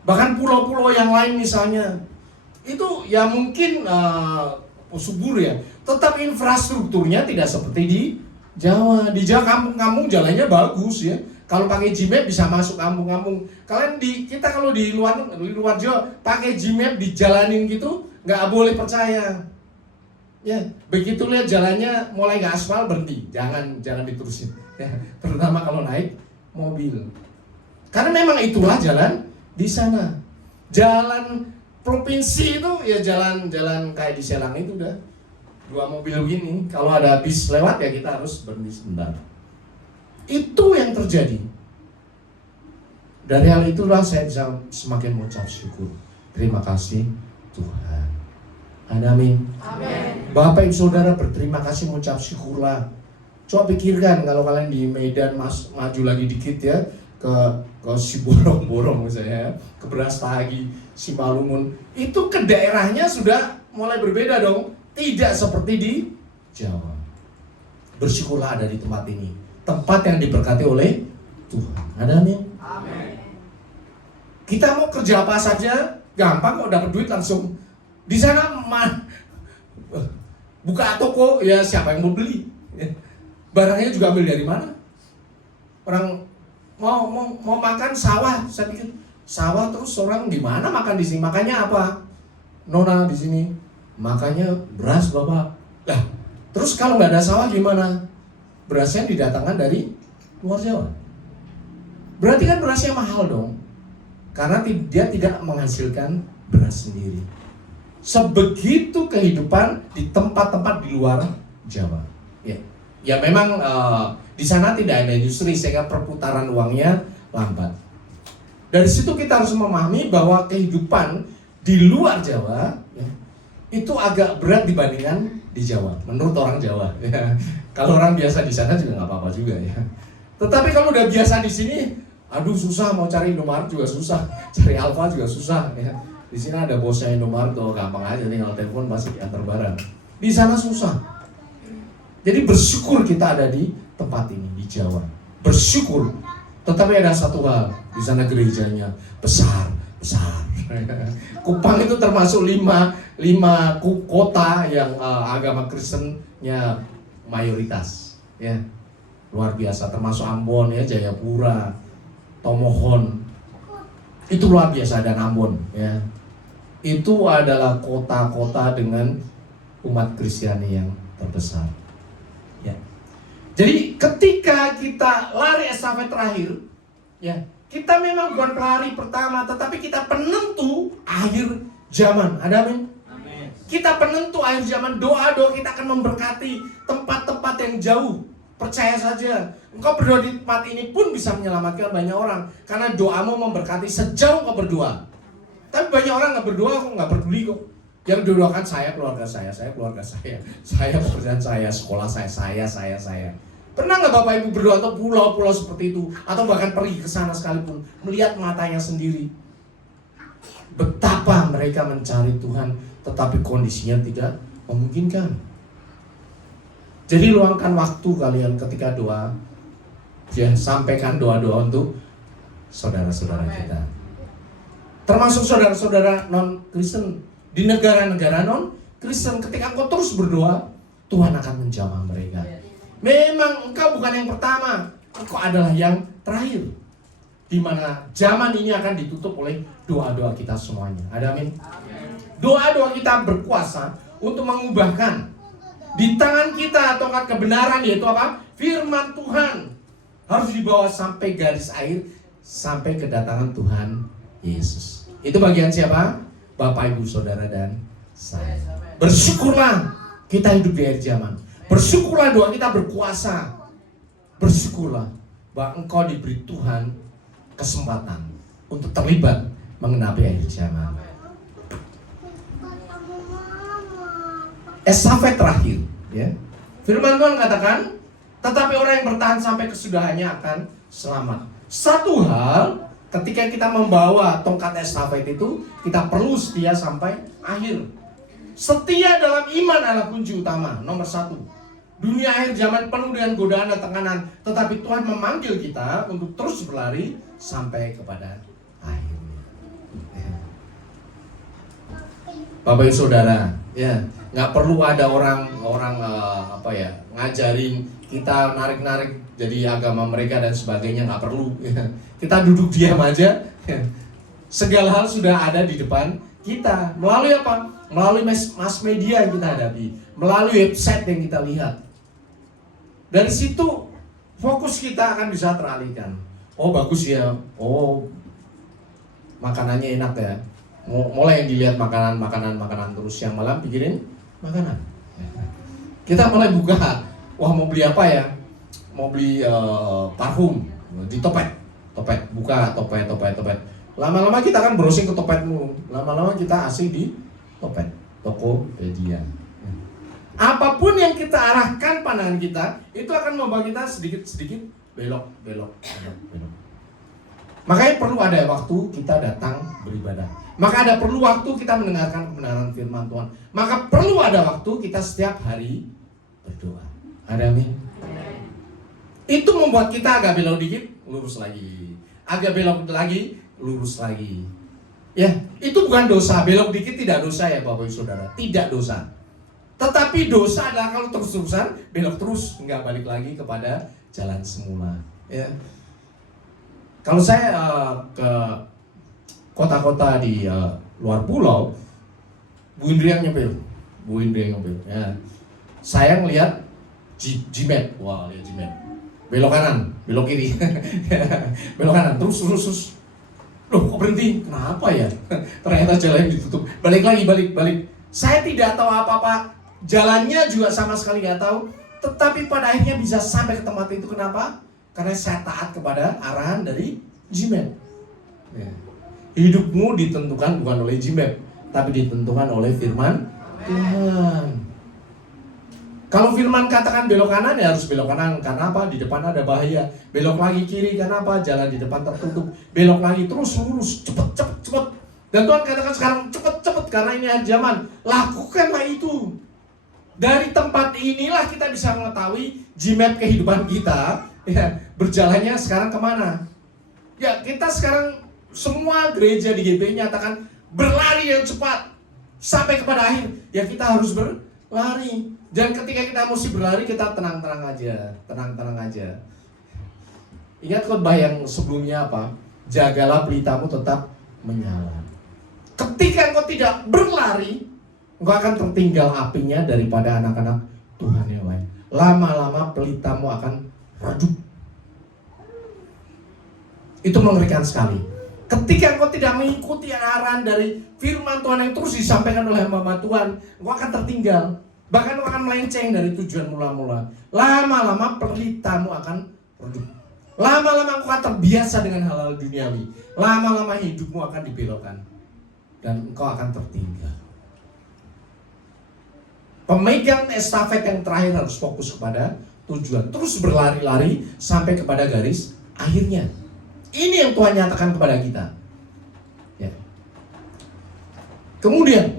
Bahkan pulau-pulau yang lain misalnya, itu ya mungkin subur ya, tetap infrastrukturnya tidak seperti di Jawa. Di Jawa kampung-kampung jalannya bagus ya. Kalau pakai Gmap bisa masuk kampung-kampung. Kita kalau di luar Jawa pakai Gmap dijalanin gitu nggak boleh percaya. Ya, begitu lihat jalannya mulai nggak aspal berhenti, jangan diterusin. Ya, terutama kalau naik mobil. Karena memang itulah jalan di sana. Jalan provinsi itu ya jalan kayak di Serang itu udah 2 mobil begini. Kalau ada bis lewat ya kita harus berhenti sebentar. Itu yang terjadi. Dari hal itulah saya bisa semakin mengucap syukur. Terima kasih Tuhan. Amin. Bapak Ibu Saudara berterima kasih, mengucap syukurlah. Coba pikirkan kalau kalian di Medan maju lagi dikit ya ke si Borong-Borong misalnya, ke Brastagi, si Malumun, itu ke daerahnya sudah mulai berbeda dong. Tidak seperti di Jawa. Bersyukurlah ada di tempat ini, tempat yang diberkati oleh Tuhan. Amin. Kita mau kerja apa saja gampang kok, dapat duit langsung. Di sana buka toko ya siapa yang mau beli? Barangnya juga ambil dari mana? Orang mau makan sawah, saya pikir sawah terus orang di mana makan di sini? Makannya apa? Nona di sini makannya beras Bapak. Lah, terus kalau nggak ada sawah gimana? Berasnya didatangkan dari luar Jawa. Berarti kan berasnya mahal dong. Karena dia tidak menghasilkan beras sendiri. Sebegitu kehidupan di tempat-tempat di luar Jawa. Ya memang di sana tidak ada industri sehingga perputaran uangnya lambat. Dari situ kita harus memahami bahwa kehidupan di luar Jawa ya, itu agak berat dibandingkan di Jawa. Menurut orang Jawa. Ya. Kalau orang biasa di sana juga nggak apa-apa juga ya. Tetapi kalau udah biasa di sini, aduh susah, mau cari Indomaret juga susah, cari Alfa juga susah. Ya. Di sini ada bosnya Indomaret, tuh gampang aja tinggal telepon pasti diantar barang. Di sana susah. Jadi bersyukur kita ada di tempat ini di Jawa. Bersyukur. Tetapi ada satu hal, di sana gerejanya besar. Kupang itu termasuk lima kota yang agama Kristennya mayoritas. Ya, luar biasa. Termasuk Ambon ya, Jayapura, Tomohon. Itu luar biasa, dan Ambon ya. Itu adalah kota-kota dengan umat Kristiani yang terbesar. Ya. Jadi ketika kita lari estafet terakhir, ya, kita memang bukan pelari pertama, tetapi kita penentu akhir zaman. Ada amin? Kita penentu akhir zaman. Doa-doa kita akan memberkati tempat-tempat yang jauh. Percaya saja, engkau berdoa di tempat ini pun bisa menyelamatkan banyak orang. Karena doamu memberkati sejauh engkau berdoa. Tapi banyak orang nggak berdoa, kok nggak peduli kok. Yang didoakan saya, keluarga saya pekerjaan saya, sekolah saya. Pernah nggak Bapak Ibu berdoa atau pulau-pulau seperti itu, atau bahkan pergi ke sana sekalipun, melihat matanya sendiri betapa mereka mencari Tuhan, tetapi kondisinya tidak memungkinkan. Jadi luangkan waktu kalian ketika doa, ya sampaikan doa-doa untuk saudara-saudara kita. Termasuk saudara-saudara non-Kristen di negara-negara non-Kristen. Ketika engkau terus berdoa, Tuhan akan menjamah mereka. Memang engkau bukan yang pertama, engkau adalah yang terakhir. Di mana zaman ini akan ditutup oleh doa-doa kita semuanya. Ada amin? Doa-doa kita berkuasa untuk mengubahkan di tangan kita tongkat kebenaran, yaitu apa? Firman Tuhan harus dibawa sampai garis akhir, sampai kedatangan Tuhan Yesus. Itu bagian siapa? Bapak, Ibu, Saudara, dan saya. Bersyukurlah kita hidup di akhir zaman. Bersyukurlah doa kita berkuasa. Bersyukurlah bahwa engkau diberi Tuhan kesempatan untuk terlibat mengenapi akhir zaman. Estafet terakhir, ya. Firman Tuhan katakan, tetapi orang yang bertahan sampai kesudahannya akan selamat. Satu hal, ketika kita membawa tongkat estafet itu, kita perlu setia sampai akhir. Setia dalam iman adalah kunci utama, nomor satu. Dunia akhir zaman penuh dengan godaan dan tekanan, tetapi Tuhan memanggil kita untuk terus berlari sampai kepada akhirnya. Bapak Ibu Saudara, ya, nggak perlu ada orang ngajarin kita narik-narik jadi agama mereka dan sebagainya, nggak perlu. Kita duduk diam aja. Segala hal sudah ada di depan kita. Melalui apa? Melalui mass media yang kita hadapi, melalui website yang kita lihat. Dari situ fokus kita akan bisa teralihkan. Oh bagus ya, oh makanannya enak ya. Mulai yang dilihat makanan terus, yang malam pikirin makanan. Kita mulai buka, wah mau beli apa ya? Mau beli parfum di Topet, buka Topet. Lama-lama kita kan browsing ke Topet mulu. Lama-lama kita asing di Topet, Tokopedia. Apapun yang kita arahkan pandangan kita, itu akan membawa kita sedikit belok. Makanya perlu ada waktu kita datang beribadah. Maka ada perlu waktu kita mendengarkan kebenaran firman Tuhan. Maka perlu ada waktu kita setiap hari berdoa. Ada amin? Itu membuat kita agak belok dikit, lurus lagi. Agak belok lagi, lurus lagi. Ya, itu bukan dosa. Belok dikit tidak dosa ya Bapak Ibu Saudara. Tidak dosa. Tetapi dosa adalah kalau terus-terusan belok terus, nggak balik lagi kepada jalan semula. Ya. Kalau saya ke kota-kota di luar pulau, Bu Indri yang nyepil. Ya. Saya ngelihat G-Map, wah lihat G-Map. Belok kanan, belok kiri, belok kanan, terus. Loh kok berhenti? Kenapa ya? Ternyata jalan ditutup. Balik lagi. Saya tidak tahu apa-apa. Jalannya juga sama sekali nggak tahu. Tetapi pada akhirnya bisa sampai ke tempat itu. Kenapa? Karena saya taat kepada arahan dari G-Map. Ya. Hidupmu ditentukan bukan oleh G-Map, tapi ditentukan oleh firman Tuhan. Kalau firman katakan belok kanan, ya harus belok kanan. Karena apa? Di depan ada bahaya. Belok lagi kiri, karena apa? Jalan di depan tertutup. Belok lagi terus lurus, cepet. Dan Tuhan katakan sekarang cepet, karena ini akhir zaman. Lakukanlah itu. Dari tempat inilah kita bisa mengetahui G-Map kehidupan kita, ya, berjalannya sekarang kemana. Ya kita sekarang semua gereja di GBI nyatakan berlari yang cepat sampai kepada akhir. Ya kita harus berlari. Dan ketika kita mesti berlari, kita tenang-tenang aja. Ingat khotbah yang sebelumnya apa? Jagalah pelitamu tetap menyala. Ketika engkau tidak berlari, engkau akan tertinggal apinya daripada anak-anak Tuhan yang lain. Lama-lama pelitamu akan redup. Itu mengerikan sekali. Ketika engkau tidak mengikuti arahan dari firman Tuhan yang terus disampaikan oleh hamba Tuhan, engkau akan tertinggal. Bahkan akan melenceng dari tujuan mula-mula. Lama-lama pelitamu akan redup. Lama-lama engkau akan terbiasa dengan hal-hal duniawi. Lama-lama hidupmu akan dibelokkan. Dan engkau akan tertinggal. Pemegang estafet yang terakhir harus fokus kepada tujuan. Terus berlari-lari sampai kepada garis akhirnya. Ini yang Tuhan nyatakan kepada kita. Ya. Kemudian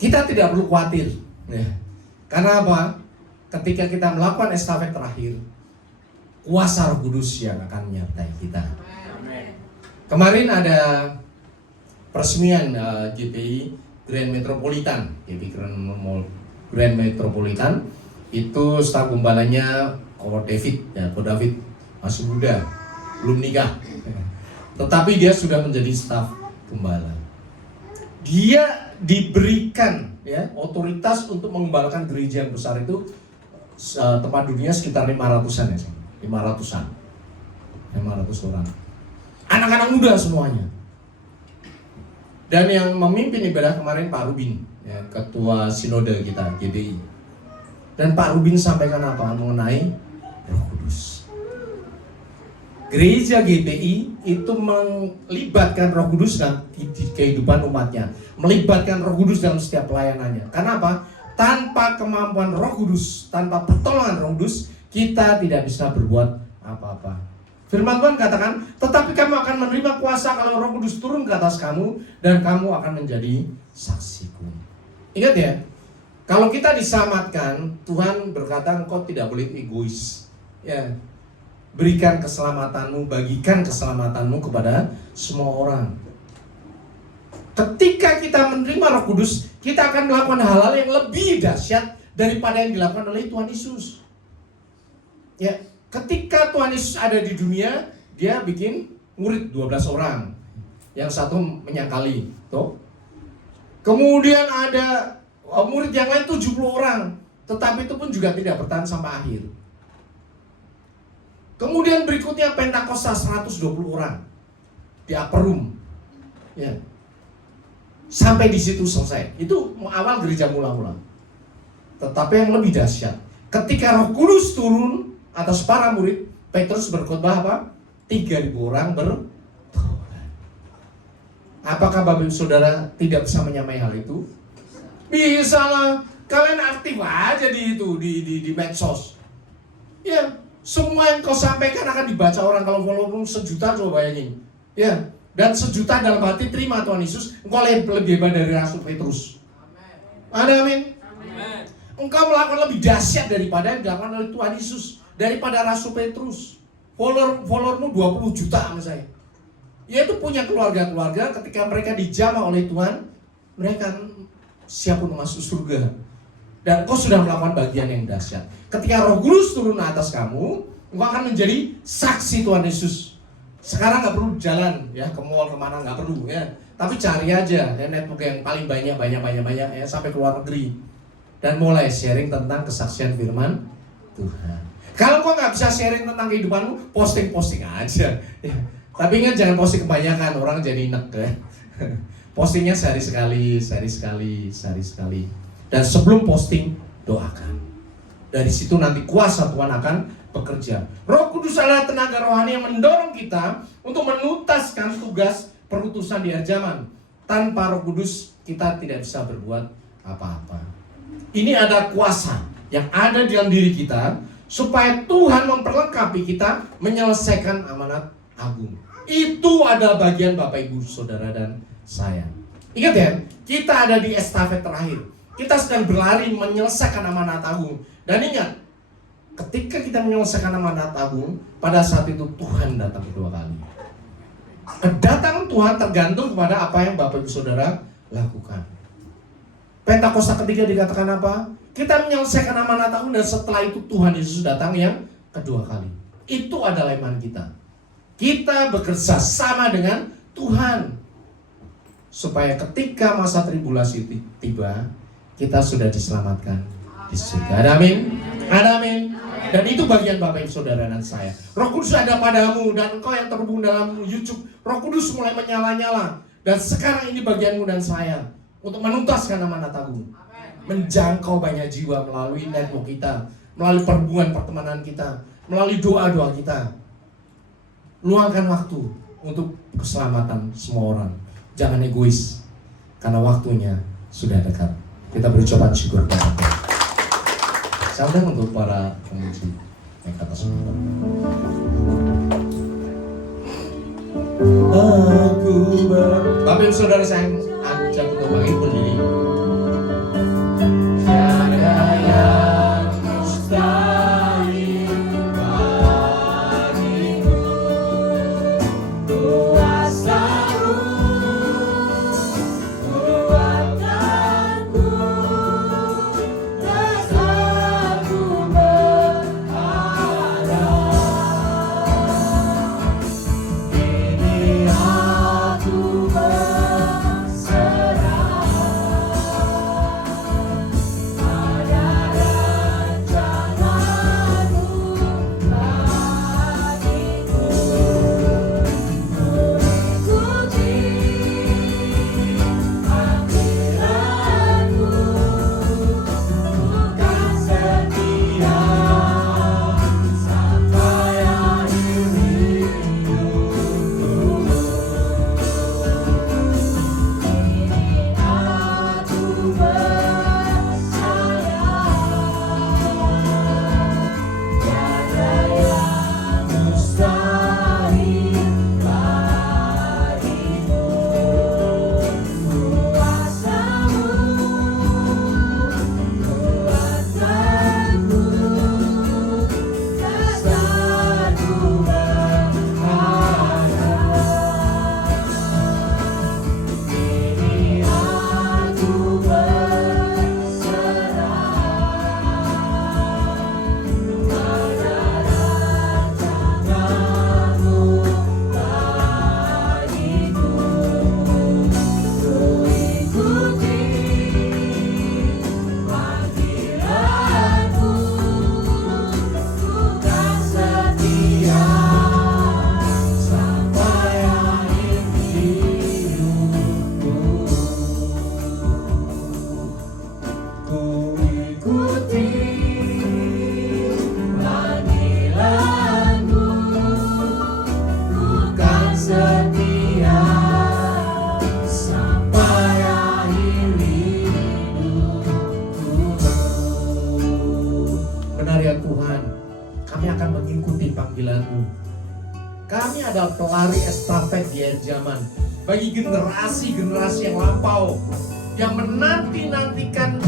kita tidak perlu khawatir. Ya. Karena apa? Ketika kita melakukan estafet terakhir, kuasa Roh Kudus yang akan menyertai kita. Kemarin ada peresmian GPI Grand Metropolitan. GPI Grand Metropolitan itu staf gembalanya Ko David, ya, Ko David masih muda, belum nikah. Tetapi dia sudah menjadi staf gembala. Dia diberikan ya otoritas untuk mengembalakan gereja yang besar itu, tempat duduknya sekitar 500-an ya, 500-an. 500 orang. Anak-anak muda semuanya. Dan yang memimpin ibadah kemarin Pak Rubin, ya, ketua sinode kita GDI. Dan Pak Rubin sampaikan apa mengenai Roh Kudus. Gereja GPI itu melibatkan Roh Kudus dalam kehidupan umatnya, melibatkan Roh Kudus dalam setiap pelayanannya. Karena apa? Tanpa kemampuan Roh Kudus, tanpa pertolongan Roh Kudus, kita tidak bisa berbuat apa-apa. Firman Tuhan katakan, tetapi kamu akan menerima kuasa kalau Roh Kudus turun ke atas kamu dan kamu akan menjadi saksiku. Ingat ya, kalau kita diselamatkan, Tuhan berkata engkau tidak boleh egois. Ya, berikan keselamatanmu, bagikan keselamatanmu kepada semua orang. Ketika kita menerima Roh Kudus, kita akan melakukan hal-hal yang lebih dahsyat daripada yang dilakukan oleh Tuhan Yesus. Ya, ketika Tuhan Yesus ada di dunia, dia bikin murid 12 orang. Yang satu menyangkali, toh. Kemudian ada murid yang lain 70 orang, tetapi itu pun juga tidak bertahan sampai akhir. Kemudian berikutnya Pentakosta 120 orang di upper room. Ya. Sampai di situ selesai. Itu awal gereja mula-mula. Tetapi yang lebih dahsyat, ketika Roh Kudus turun atas para murid, Petrus berkhotbah apa? 3.000 orang bertobat. Apakah Bapak Ibu Saudara tidak bisa menyamai hal itu? Bisa lah. Kalian aktif aja di itu, di medsos. Ya, semua yang kau sampaikan akan dibaca orang. Kalau follower 1 juta coba bayangin. Ya, dan 1 juta dalam hati terima Tuhan Yesus, engkau lebih hebat dari Rasul Petrus. Amin. Engkau melakukan lebih dahsyat daripada yang dilakukan oleh Tuhan Yesus, daripada Rasul Petrus. Followermu 20 juta misalnya. Yaitu punya keluarga-keluarga, ketika mereka dijamah oleh Tuhan, mereka siap untuk masuk surga. Dan kau sudah melakukan bagian yang dahsyat. Ketika Roh Kudus turun atas kamu, engkau akan menjadi saksi Tuhan Yesus. Sekarang nggak perlu jalan ya ke mall kemana, nggak perlu ya. Tapi cari aja ya, network yang paling banyak ya, sampai ke luar negeri. Dan mulai sharing tentang kesaksian firman Tuhan. Kalau kau nggak bisa sharing tentang kehidupanmu, posting aja. Ya. Tapi ingat jangan posting kebanyakan, orang jadi enek ya. Postingnya sehari sekali. Dan sebelum posting, doakan. Dari situ nanti kuasa Tuhan akan bekerja. Roh Kudus adalah tenaga rohani yang mendorong kita untuk menuntaskan tugas perutusan di akhir zaman. Tanpa Roh Kudus, kita tidak bisa berbuat apa-apa. Ini ada kuasa yang ada di dalam diri kita, supaya Tuhan memperlengkapi kita menyelesaikan amanat agung. Itu adalah bagian Bapak Ibu Saudara dan saya. Ingat ya, kita ada di estafet terakhir. Kita sedang berlari menyelesaikan amanat agung. Dan ingat, ketika kita menyelesaikan amanat agung, pada saat itu Tuhan datang kedua kali. Kedatangan Tuhan tergantung kepada apa yang Bapak Ibu Saudara lakukan. Pentakosta ketiga dikatakan apa? Kita menyelesaikan amanat agung dan setelah itu Tuhan Yesus datang yang kedua kali. Itu adalah iman kita. Kita bekerja sama dengan Tuhan. Supaya ketika masa tribulasi tiba, kita sudah diselamatkan di surga. Ada amin? Ada amin? Dan itu bagian Bapak Ibu Saudara dan saya. Roh Kudus ada padamu dan engkau yang terhubung dalam YouTube. Roh Kudus mulai menyala-nyala. Dan sekarang ini bagianmu dan saya untuk menuntaskan amanat agung. menjangkau banyak jiwa melalui network kita, melalui perhubungan pertemanan kita, melalui doa-doa kita. Luangkan waktu untuk keselamatan semua orang. Jangan egois, karena waktunya sudah dekat. Kita berucapan syukur kepada Tuhan. Saya undang untuk para pemuji naik ke atas panggung. Bapak Ibu Saudara saya ajak untuk bangkit berdiri. Tiada yang mustahil bagimu, kuasa-Mu, kekuatanku, rasaku berharap. Ini aku berserah pada rancangan-Mu bagiku. Ikuti panggilan-Mu, bukan setia sampai akhir hidupku. Ini aku percaya, tiada yang mustahil bagimu. Kuasa-Mu, kekuatanku, dasarku berharap. Ini aku berserah pada rancangan-Mu bagiku. Ku ikuti panggilan-Mu, bukan setia sampai akhir hidupku. Ku ikuti panggilan-Mu, bukan setia sampai akhir hidupku. Benar ya Tuhan, kami akan mengikuti panggilan-Mu. Kami adalah pelari estafet di akhir zaman bagi generasi-generasi yang lampau, yang menanti-nantikan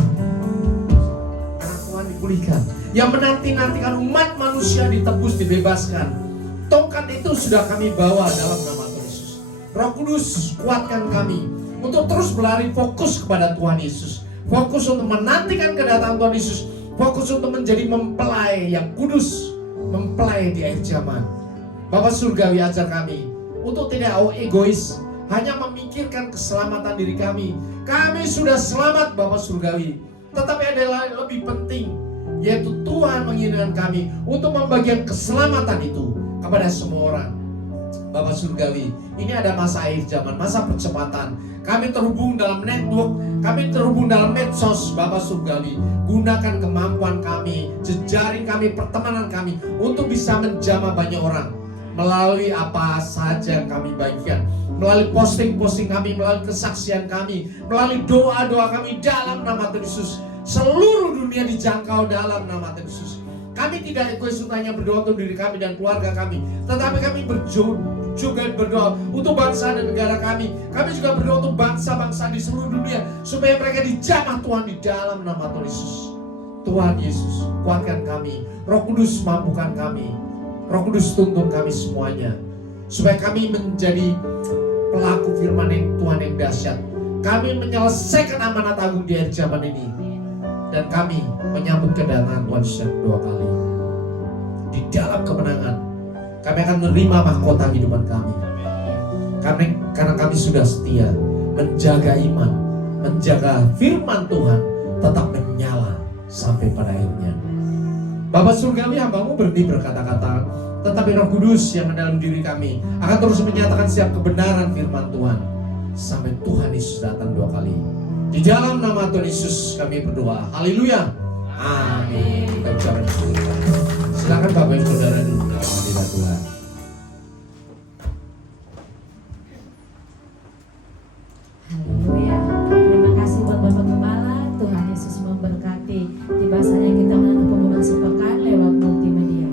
anak Tuhan dipulihkan, yang menanti-nantikan umat manusia ditebus, dibebaskan. Tongkat itu sudah kami bawa dalam nama Tuhan Yesus. Roh Kudus, kuatkan kami untuk terus berlari fokus kepada Tuhan Yesus, fokus untuk menantikan kedatangan Tuhan Yesus, fokus untuk menjadi mempelai yang kudus, mempelai di akhir zaman. Bapak Surgawi, ajar kami untuk tidak egois, hanya memikirkan keselamatan diri kami. Kami sudah selamat Bapak Surgawi, tetapi ada yang lebih penting, yaitu Tuhan menginginkan kami untuk membagikan keselamatan itu kepada semua orang. Bapak Surgawi, ini ada masa akhir zaman, masa percepatan. Kami terhubung dalam network, kami terhubung dalam medsos. Bapak Surgawi, gunakan kemampuan kami, jejaring kami, pertemanan kami untuk bisa menjamah banyak orang melalui apa saja yang kami bagikan, melalui posting-posting kami, melalui kesaksian kami, melalui doa-doa kami dalam nama Tuhan Yesus. Seluruh dunia dijangkau dalam nama Tuhan Yesus. Kami tidak egois hanya berdoa untuk diri kami dan keluarga kami, tetapi kami juga berdoa untuk bangsa dan negara kami. Kami juga berdoa untuk bangsa-bangsa di seluruh dunia, supaya mereka dijamah Tuhan di dalam nama Tuhan Yesus. Tuhan Yesus, kuatkan kami. Roh Kudus, mampukan kami. Roh Kudus, tuntun kami semuanya, supaya kami menjadi pelaku firman yang Tuhan yang dahsyat. Kami menyelesaikan amanat agung di akhir zaman ini, dan kami menyambut kedatangan Tuhan Yesus dua kali. Di dalam kemenangan, kami akan menerima mahkota kehidupan kami. Karena kami sudah setia menjaga iman, menjaga firman Tuhan tetap menyala sampai pada akhirnya. Bapak Surgawi, hamba-Mu berhenti berkata-kata, tetapi Roh Kudus yang dalam diri kami akan terus menyatakan setiap kebenaran firman Tuhan sampai Tuhan Yesus datang dua kali. Di dalam nama Tuhan Yesus kami berdoa. Haleluya. Amin. Kita ucapkan syukur. Silakan Bapak Ibu Saudara duduk dalam hadirat Tuhan. Haleluya. Terima kasih buat Bapak Gembala. Tuhan Yesus memberkati. Tiba saatnya kita menangkap pengumuman sepekan lewat multimedia.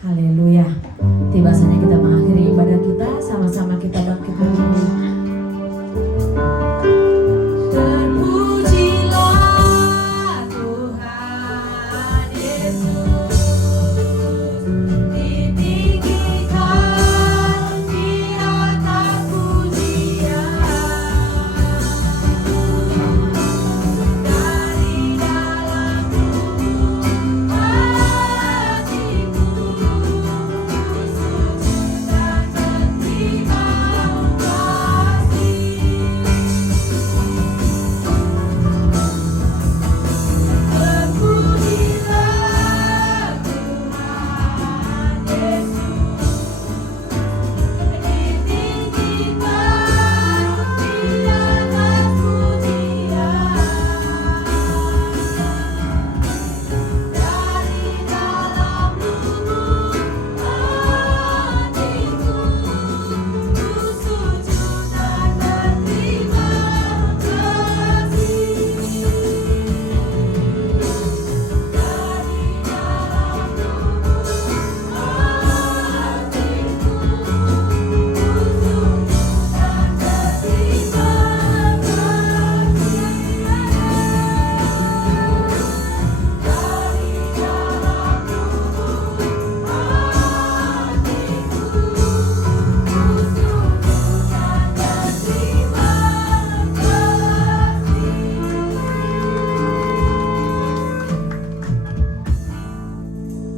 Haleluya. Tiba saatnya kita mengakhiri ibadah kita. Sama-sama kita bangkit berdiri. Terpujilah Tuhan Yesus, ditinggikan di atas pujian, dari dalam lubuk hatiku sujud dan berterima kasih. Terpujilah Tuhan Yesus, ditinggikan di atas pujian, dari dalam lubuk hatiku sujud dan berterima kasih.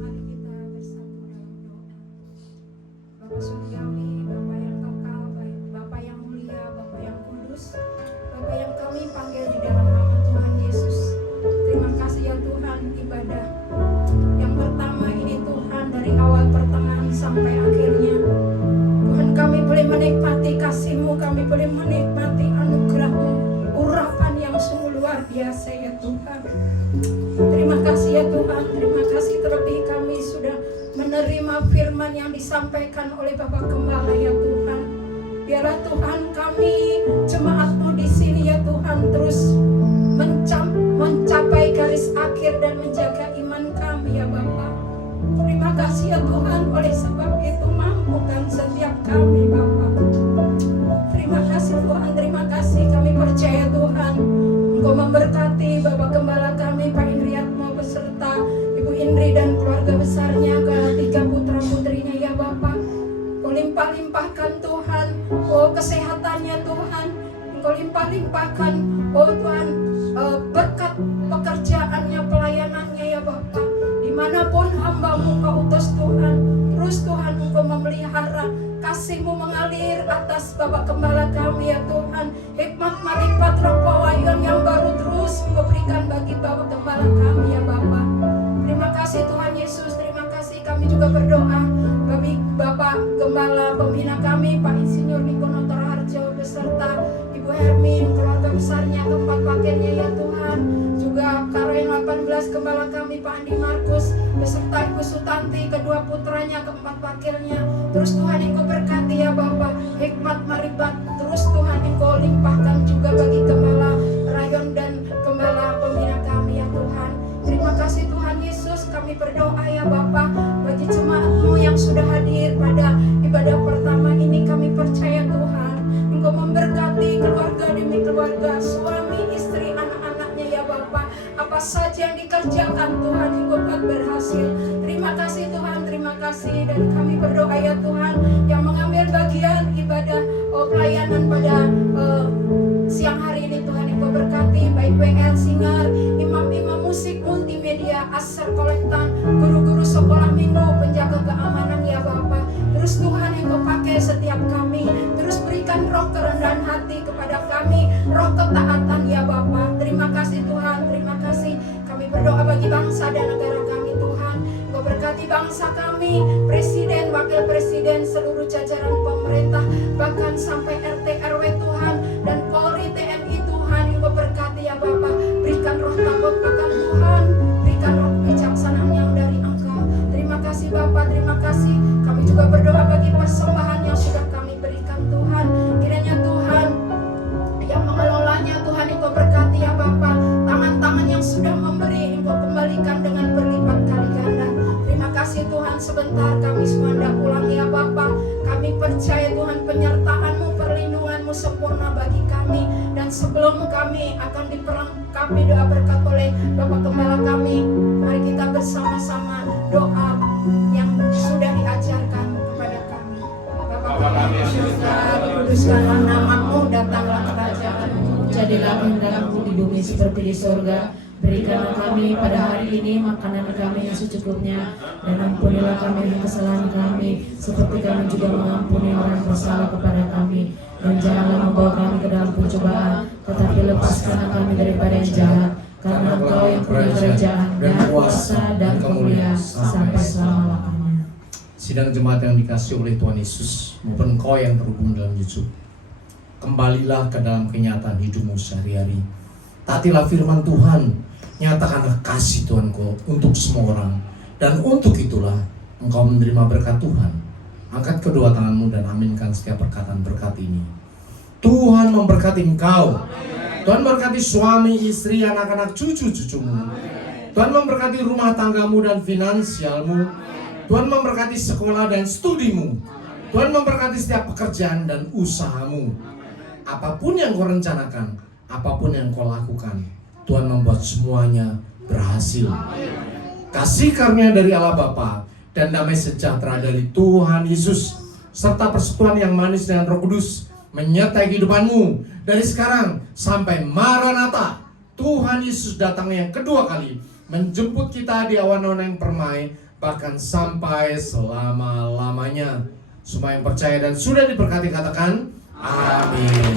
Mari kita bersatu dalam doa. Bapa surgawi, Bapa yang kekal, Bapa yang mulia, Bapa yang kudus, Bapa yang kami panggil di dalam nama Tuhan Yesus. Terima kasih ya Tuhan, ibadah yang pertama ini Tuhan, dari awal pertengahan sampai akhirnya Tuhan, kami boleh menikmati kasih-Mu, kami boleh menikmati anugerah-Mu, urapan yang sungguh luar biasa ya Tuhan. Terima kasih ya Tuhan, terima kasih terlebih kami sudah menerima firman yang disampaikan oleh Bapak Gembala ya Tuhan. Biarlah Tuhan kami jemaat-Mu di sini ya Tuhan terus mencapai garis akhir dan menjaga iman kami ya Bapa. Terima kasih ya Tuhan, oleh sebab itu mampukan setiap kami Bapa. Terima kasih Tuhan, terima kasih, kami percaya Tuhan Engkau memberkati Bapak Gembala kami Pak Indriatmo beserta Ibu Indri dan keluarga besarnya, ketiga putra putrinya ya Bapak. Engkau limpah-limpahkan Tuhan, oh kesehatannya Tuhan, Engkau limpah-limpahkan oh Tuhan, berkat pekerjaannya, pelayanannya ya Bapak. Dimanapun hamba-Mu Kau utus Tuhan, terus Tuhan Engkau memelihara, kasih-Mu mengalir atas Bapak Gembala kami ya Tuhan. Hikmat marifat roh pewahyuan yang baru terus Engkau berikan bagi Bapak Gembala kami ya Bapak. Terima kasih Tuhan Yesus, terima kasih. Kami juga berdoa bagi Bapak Gembala pembina kami Pak Insinyur Nikono Harjo beserta Ibu Hermin, keluarga besarnya, keempat pakainya ya Tuhan. Juga Karen 18 Gembala kami Pak Andi Markus beserta Ibu Sutanti, kedua putranya, keempat wakilnya. Terus Tuhan Engkau berkati ya Bapak, hikmat marifat terus Tuhan Engkau limpahkan juga bagi Gembala Rayon dan Gembala pembina kami ya Tuhan. Terima kasih Tuhan Yesus, kami berdoa ya Bapak bagi jemaat-Mu yang sudah hadir pada ibadah pertama ini. Kami percaya Tuhan Engkau memberkati keluarga demi keluarga, suami, istri, anak-anaknya ya Bapak. Apa saja yang dikerjakan Tuhan Engkau buat berhasil. Terima kasih Tuhan, terima kasih. Dan kami berdoa ya Tuhan yang mengambil bagian ibadah pelayanan pada siang hari ini Tuhan Engkau berkati, baik WL Singer, imam-imam musik multimedia, Asar Kolektan, guru-guru sekolah minggu, penjaga keamanan ya Bapak. Terus Tuhan Engkau pakai setiap kami, terus berikan roh kerendahan hati kepada kami, roh ketaatan ya Bapak. Terima kasih Tuhan, terima kasih. Kami berdoa bagi bangsa dan negara kami Tuhan. Engkau berkati bangsa kami, presiden, wakil presiden, seluruh jajaran pemerintah, bahkan sampai RT RW Tuhan, dan Polri TNI Tuhan. Engkau berkati ya Bapak. Berikan roh takut akan Tuhan, berikan roh kebijaksanaan yang dari Engkau. Terima kasih Bapak, terima kasih. Kami juga berdoa bagi persembahan yang sudah kami berikan Tuhan. Kiranya Tuhan yang mengelolanya Tuhan Engkau berkati ya Bapak. Tangan-tangan yang sudah memberi Engkau kembalikan dengan berlipat kali ganda. Terima kasih Tuhan, sebentar kami semua hendak pulang ya Bapak. Kami percaya Tuhan penyertaan-Mu, perlindungan-Mu sempurna bagi kami. Dan sebelum kami akan diperlengkapi doa berkat oleh Bapak Gembala kami, mari kita bersama-sama doa yang sudah diajarkan kepada kami. Bapa kami yang di surga, dikuduskanlah nama-Mu, datanglah kerajaan-Mu, jadilah kehendak-Mu di bumi seperti di surga. Berikanlah kami pada hari ini makanan kami yang secukupnya, dan ampunilah kami kesalahan kami, seperti kami juga mengampuni orang bersalah kepada kami. Dan janganlah membawa kami ke dalam pencobaan, tetapi lepaskanlah kami daripada yang jahat. Karena Engkau yang punya kerajaan dan kuasa dan kemuliaan sampai selama-lamanya. Sidang jemaat yang dikasihi oleh Tuhan Yesus, maupun engkau yang terhubung dalam YouTube, kembalilah ke dalam kenyataan hidupmu sehari-hari. Taatilah firman Tuhan, nyatakanlah kasih Tuhan kau untuk semua orang, dan untuk itulah engkau menerima berkat Tuhan. Angkat kedua tanganmu dan aminkan setiap perkataan berkat ini. Tuhan memberkati engkau. Tuhan memberkati suami, istri, anak-anak, cucu-cucumu. Tuhan memberkati rumah tanggamu dan finansialmu. Tuhan memberkati sekolah dan studimu. Tuhan memberkati setiap pekerjaan dan usahamu. Apapun yang kau rencanakan, apapun yang kau lakukan, Tuhan membuat semuanya berhasil. Kasih karunia dari Allah Bapa dan damai sejahtera dari Tuhan Yesus, serta persekutuan yang manis dengan Roh Kudus menyertai kehidupanmu dari sekarang sampai Maranatha. Tuhan Yesus datang yang kedua kali menjemput kita di awan-awan yang permai, bahkan sampai selama-lamanya. Semua yang percaya dan sudah diberkati katakan amin.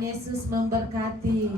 Tuhan Yesus memberkati.